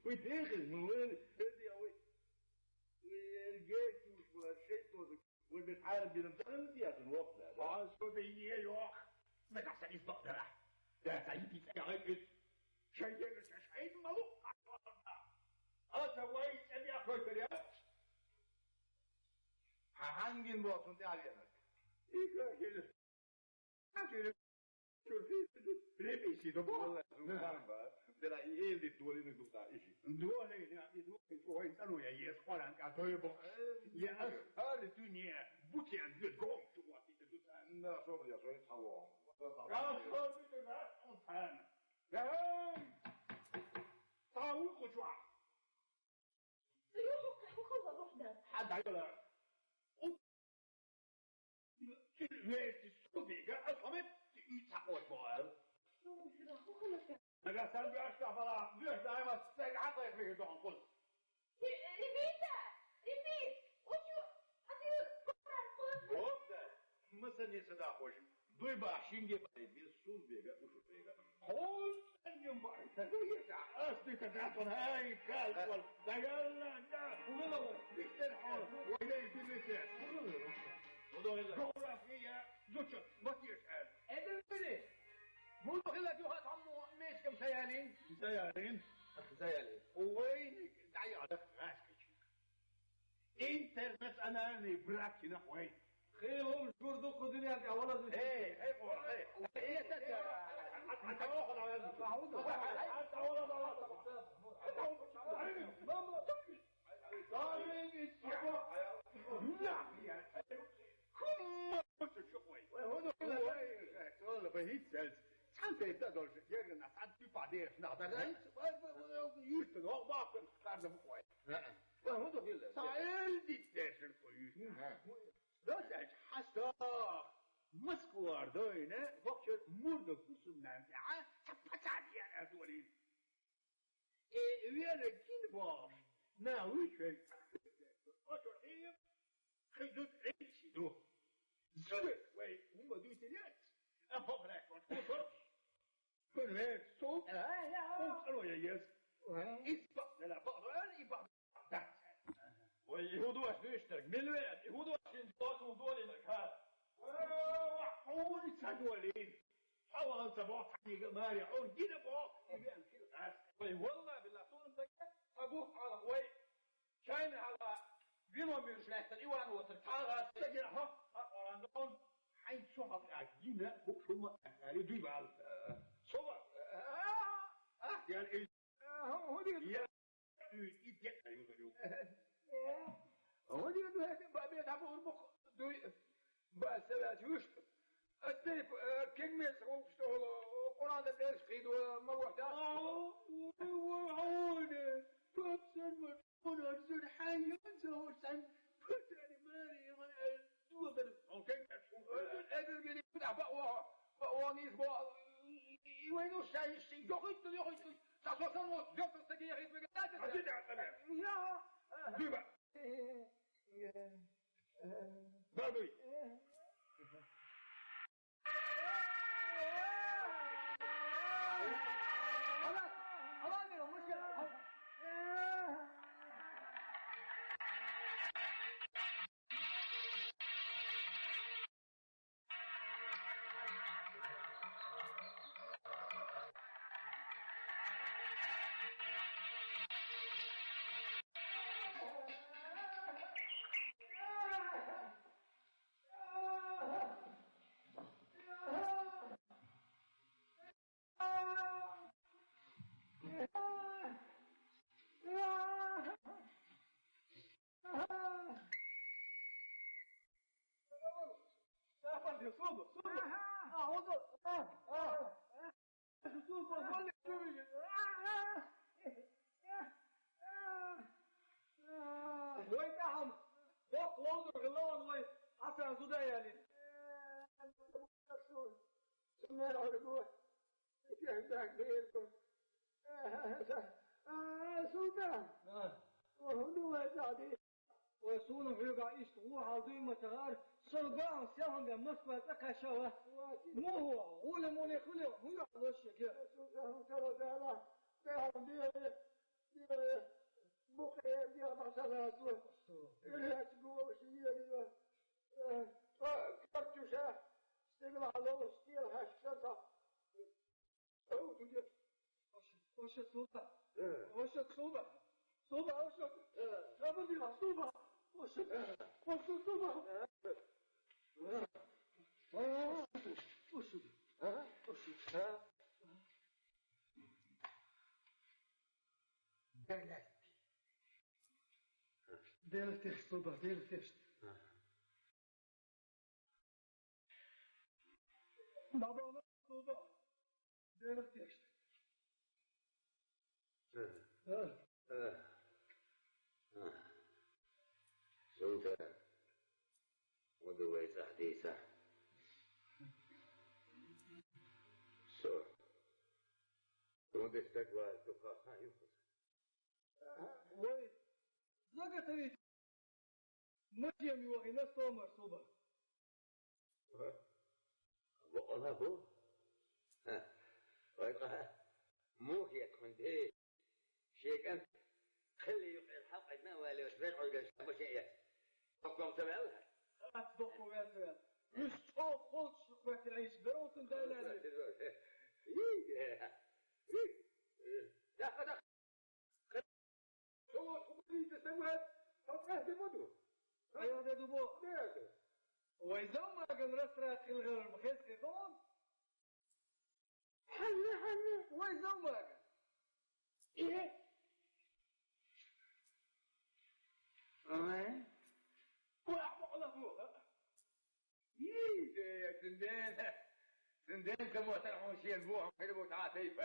ويدخل من وين هدي أوي الجيش والشيء والبتحارب بنمتلم فيها الوقت هذا عصبية يوخ ما تحسن يسبق ده سعيدي سعيد شيء شيء ملوك أتوي سبي أخوي فريات هانجين بوتون تعالينا إيه كده أكيد شوفي ريبيسي ده والله ده لا يلي الدولة نقطع إشي الدولة يعني دولة إنسانو يا يسقط عن كتوبه يا أهل الدنيا بوتي عن جد قوم شو وقتي تدوسان لا صور يا صور تحوام يا صور بتبعت أنسان يا طاول خشوع سيوشك وخذ وحدة حد عيولا ليش السودي قاعد أصمت يتحقق بوال أنا سأل بأشتغل فلا بيش دائما سيحقق فيه دون قل ريبيتا ريبيت وشو أدير وقت مثلا يسدا خوش دوي باشينجي باي بيسول بيغا وشو بيغا هول سنجم باي تدوية أصلي تداتون هاي كالكول دقال لا ولو بيشتر حول ويلي بيليتاس جغرافية زوجة بطير سأل ادري مو خلك يوهات عمو ميش كم سيالين سيالين وينك دعي على فراشك انترنت اناني براكي نحوي خيرهم شكردوك ودنياك أولا ايه ايه حتى واخد على يدك حتى ولد نعم يا كم شوي وهذا هو بهيت سالس سانت تقدر تجينا سانت بعدين نقدر يشتغل باكر قاعد بقوي وهذا هو سائل دي تشر كويس لا حتى مسكوار دوينه وقت مرد كسم نانتع تبتعد يا دولي ايه ويانا كين باش ناوي شيء أشعر إيه خيدوت عيشي دو زوج وي هم دو تلات أفهم لك وشكوتر كن هيك صوت قلوا يا يس إسبق لا بقران إبق تحت ويهودو واش يشترك بالوقت يهودو واش ينجوات ودولي لك ها وحول يتسادولين حاول سبوع حقيقة ماري حول جينا بوق يبيع الكيل وي والله بالله صور مسكت أبوك على وي كان على بينهم من شلات الإيوان وترتاغا سجل ها أوراندون حين شوفك عجينة فوق شو يعني دوي بعض صور يعني هو دي يا إيديك أيوه هو دي بقى عبور المخ دوي بقى سبعة وش التلف كلمة سوق شغل قرآن الدرس خيد وما وحدة الشاي يخيط تصوصن جوف الصديق يسمع عديد على يا ديبا بابي وسون فيقع يشتغل عظيم متغار صربان سهم بمصبر تكشوا مو هو ولا موني خلي هو على الشكل سون ترى ده ده بخير دي ما صار إلى تقول شيء كرتوشة استقل على وستير هالشرطة أو تجي وش الصوبة وش الصوبة صوبة وش أبدي صوبة وش الصوبة وش دلتش صوبة دلتش بابا صوبة دلتش سلطان ودويت حديثة سو كنت استقبال تقاها يفضل وي زغتني مجيم يوغي نصو مرصوبة بقولها بو ويبقى موك يكون دي شيك أنت خلي يقعد الحق عندنا ولا يتبع ويقال شو شيء تقوم تبعها أتبقوا يا زلمة مش قلت وقت العيش بروس دلالة دخل شو تقولي تسوي تقعد مدو أيوة ده دبو وإذا ما كان رسرة الغير المخيس خيطون حل وإذا ما كان إيه وأحبق له يا سندين كمو تلحون شيء البوهم حلبوا تعاطيف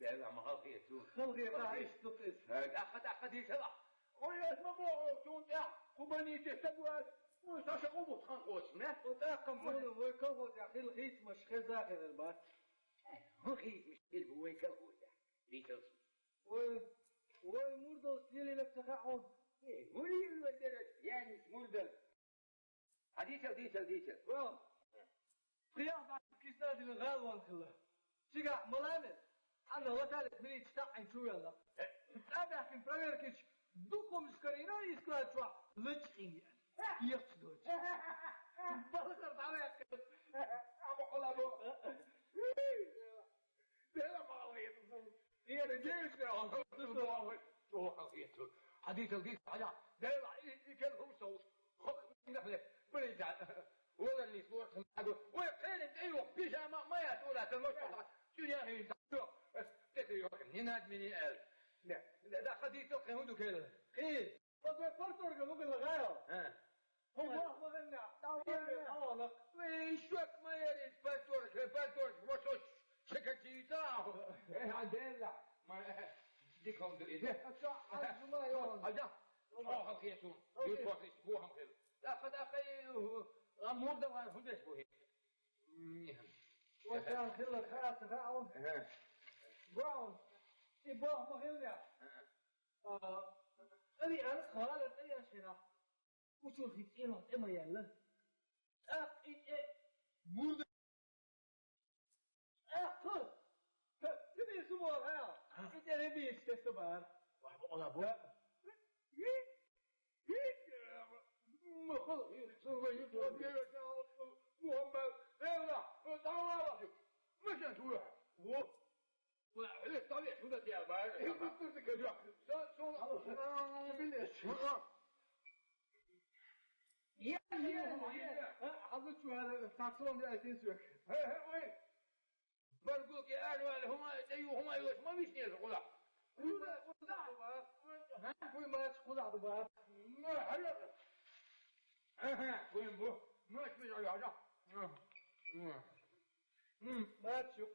لا ما هو في سوق خلقي راعيش تقص أخذ يسرع ويا اسمه تون تاع كوباني تستقبل وتشقوا بتخنقوش ما وتاقم منه ويكوز يا أخي الخيس مش خزاخذ البات هو خيس مش كلبه ويكوز ليتوس ومرضى سليلي لك تخعون ولي الودرج يعني مردل ديسل قيام بعد كيساد الغال وانخله شقع ملامس أنا وثالث مني تستعين شو يلا هذا حكم برير كيش دوكم سكرينا يسكرات شو لجقين يقصدوش بلغر دعوة أبو قلابو لا ما غير هي رجيش يا حديث القيس على داير يكلهم صوت خخ نحن بريجع ولا اللي صور خمسة ويقين ايوه بيجامة ما يسولها تمشط دنيا هي دكتور تكري هنا مني قال لا حديث القيود كده خير فكرتوا ممكن الغاية هو ما غنى تعال ويشوك ما يريد فاتورك وشوش شكتيتا عدلا ما ديكم دقيقة ما يوم هذا روح خيسون يروح يسبوهم خير لا أخي أمور ده هندش بوه وكان خلق خاص راعون راعون إبوه مهلنا أني أنا خالد أي أشياء وشو خيتينا إما يلا بود خل تبي سمور ها أنت نبي استثمار ولا بو ما خلق يسوي يطلب محمد لا تعال مش تروح هو ولا طبيعي شو بدي أبغى هي بس كذا شو بلش يا حضرت شو هذا التعصب اللي تنسوك وين برضو يا أهل هما يوش ما بيشني الغلا وين ما تقول عبد الباب ما حلو وين بو ما تسمع يا جا ما تشك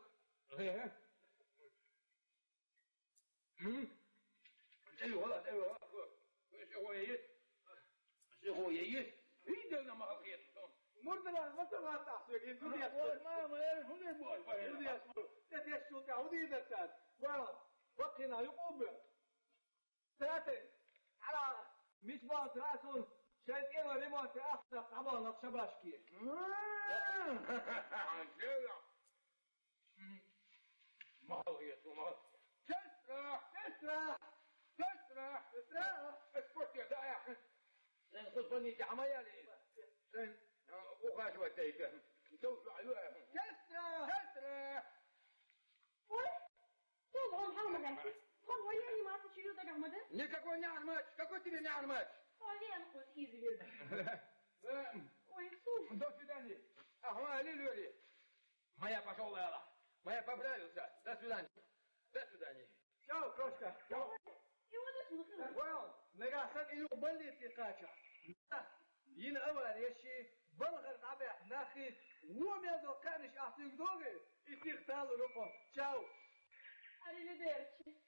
ايوه شغوية يدنا ما خيط مردنا ما تبغى تعصيك انت ما يعرف هو يبغى تدي شو تعودي ذاتك وقنا يقوم ثلاثة على مشبع ثلاثون شايف إيه لما تأخذ طبعا نقشباشكي ما هو يسمع تسرح اسكت يا دايح خذ بني جعمية لي وخاش وديته توسع علوها تسرح طول محمد هم وياي ما تشيلوا ده محمد نكاكو نعمت كاكو تبي نعمت قولي أنا قلت هيزي بيرد ويسوف دوش داني أهوالي لوري ما يبقى شغل يلا ما يبقى بلاد ده سوداني شو كوشكا شو وين نجاسن إيو بلي تقاچا ين أول يشي بلغر نبع ناخي وميزو كانش أحسن دوغي استغتالو لكم شو Arrivederci.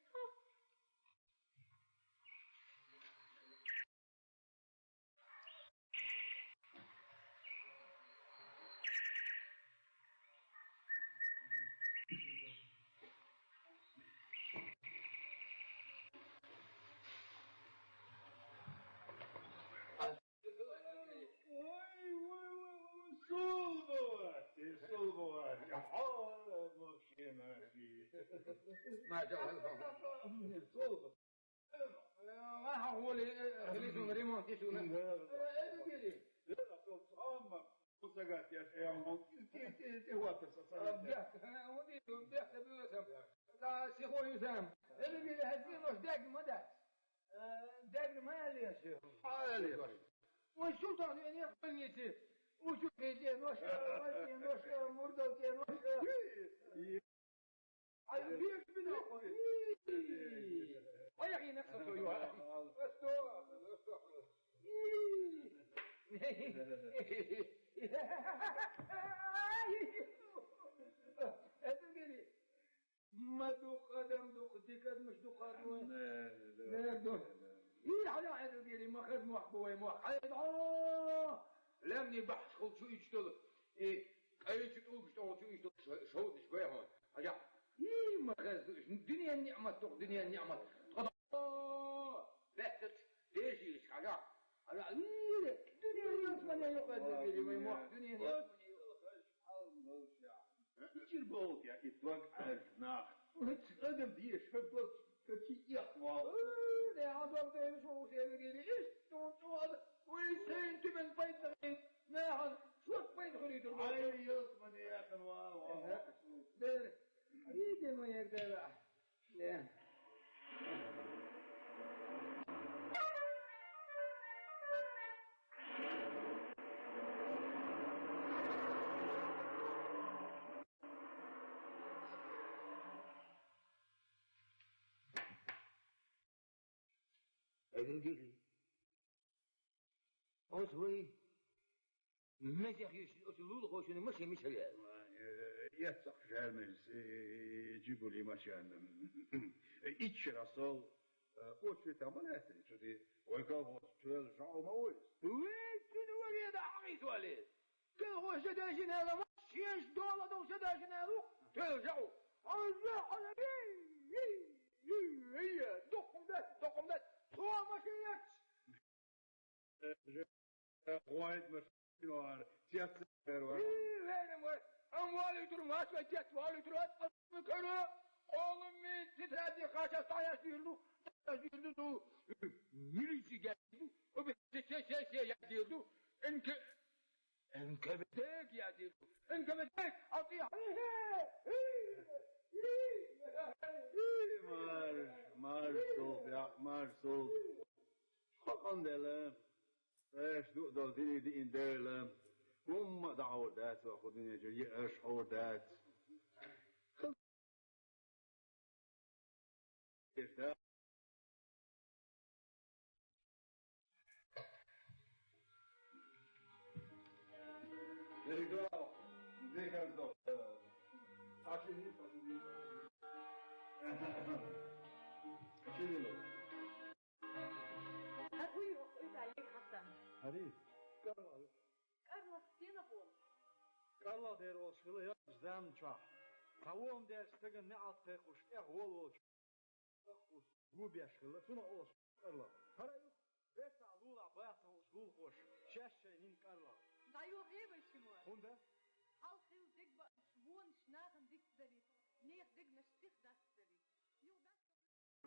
ما جاء ما هو اللي يسون ريمونت يسون والسلطان يعني يقبلني وشو كيدين وش مردوتين وش عايزين منه ويا أخي نفسك أيها ما دوق قدم دوق تكاد مش دوق قدم لا دوق إيه على عدو قالي ما خد محبوي محيد لمني بحث خل شو يشتغل إيه أي تقول بشتغل شو يشتغل شو شوية هون حاجة إيه ما خد الدنيا النعمة توق دنيا النعمة بحثت ليش إيش حاجة على إيه الدنيا يسمى يقدر قالي ما يموح الدنيا يصير بوت يا أخي توقع على الفناخ وتقدم ديش فبوت كتي يخوى لا عضو ده شو سيرجي إيش تو هذا وين تمن بيت غير ناهل شو بيت غريب علي يصمن يا أخي واو ده أريد ما يقدر لا أدري أسوي ما تخيش أسلول خوشني مش هيا يتسق جامز جيبوا لي مشان إيش رسول وش تعمل شو دي ويقابل شو الجو موز وين هذا حقيقة ولد كانوا سداشين هذا ما شيش دولة دو سداشين هذا ترجعوا أرجع على هي دقم ده صور ما شيش وايد مسكين وار سياسة وار وين أموالي ترماس وجت والي ترماس كانوا oğlum mi titredi kaça sayasıyorduk sayasıyorduk birisi geldi o bir şey yazıyordu enkebetek yazıyordu enkebetek atıyor Marsul hakan delim ايش دو ديني دي ان ديلم هم دعوات واخذين يجي ايش عودات إيش Legal, legal, Achei أبوي وقلت عليك حسن Haris, Karla, كارلوس سينابول Karla der was willen ja zam twa. Gewoon der stegen naat gekoes echt wol. Gekoes gubia schille toen alles Karla. Hara best alula baat ons gul gosh. Shashe nin Karla. ضايو غيبة شموال Honda? حال خيل ديك بقى شبون شناغن ديك داري نيخ ديك نشتيخ داس داري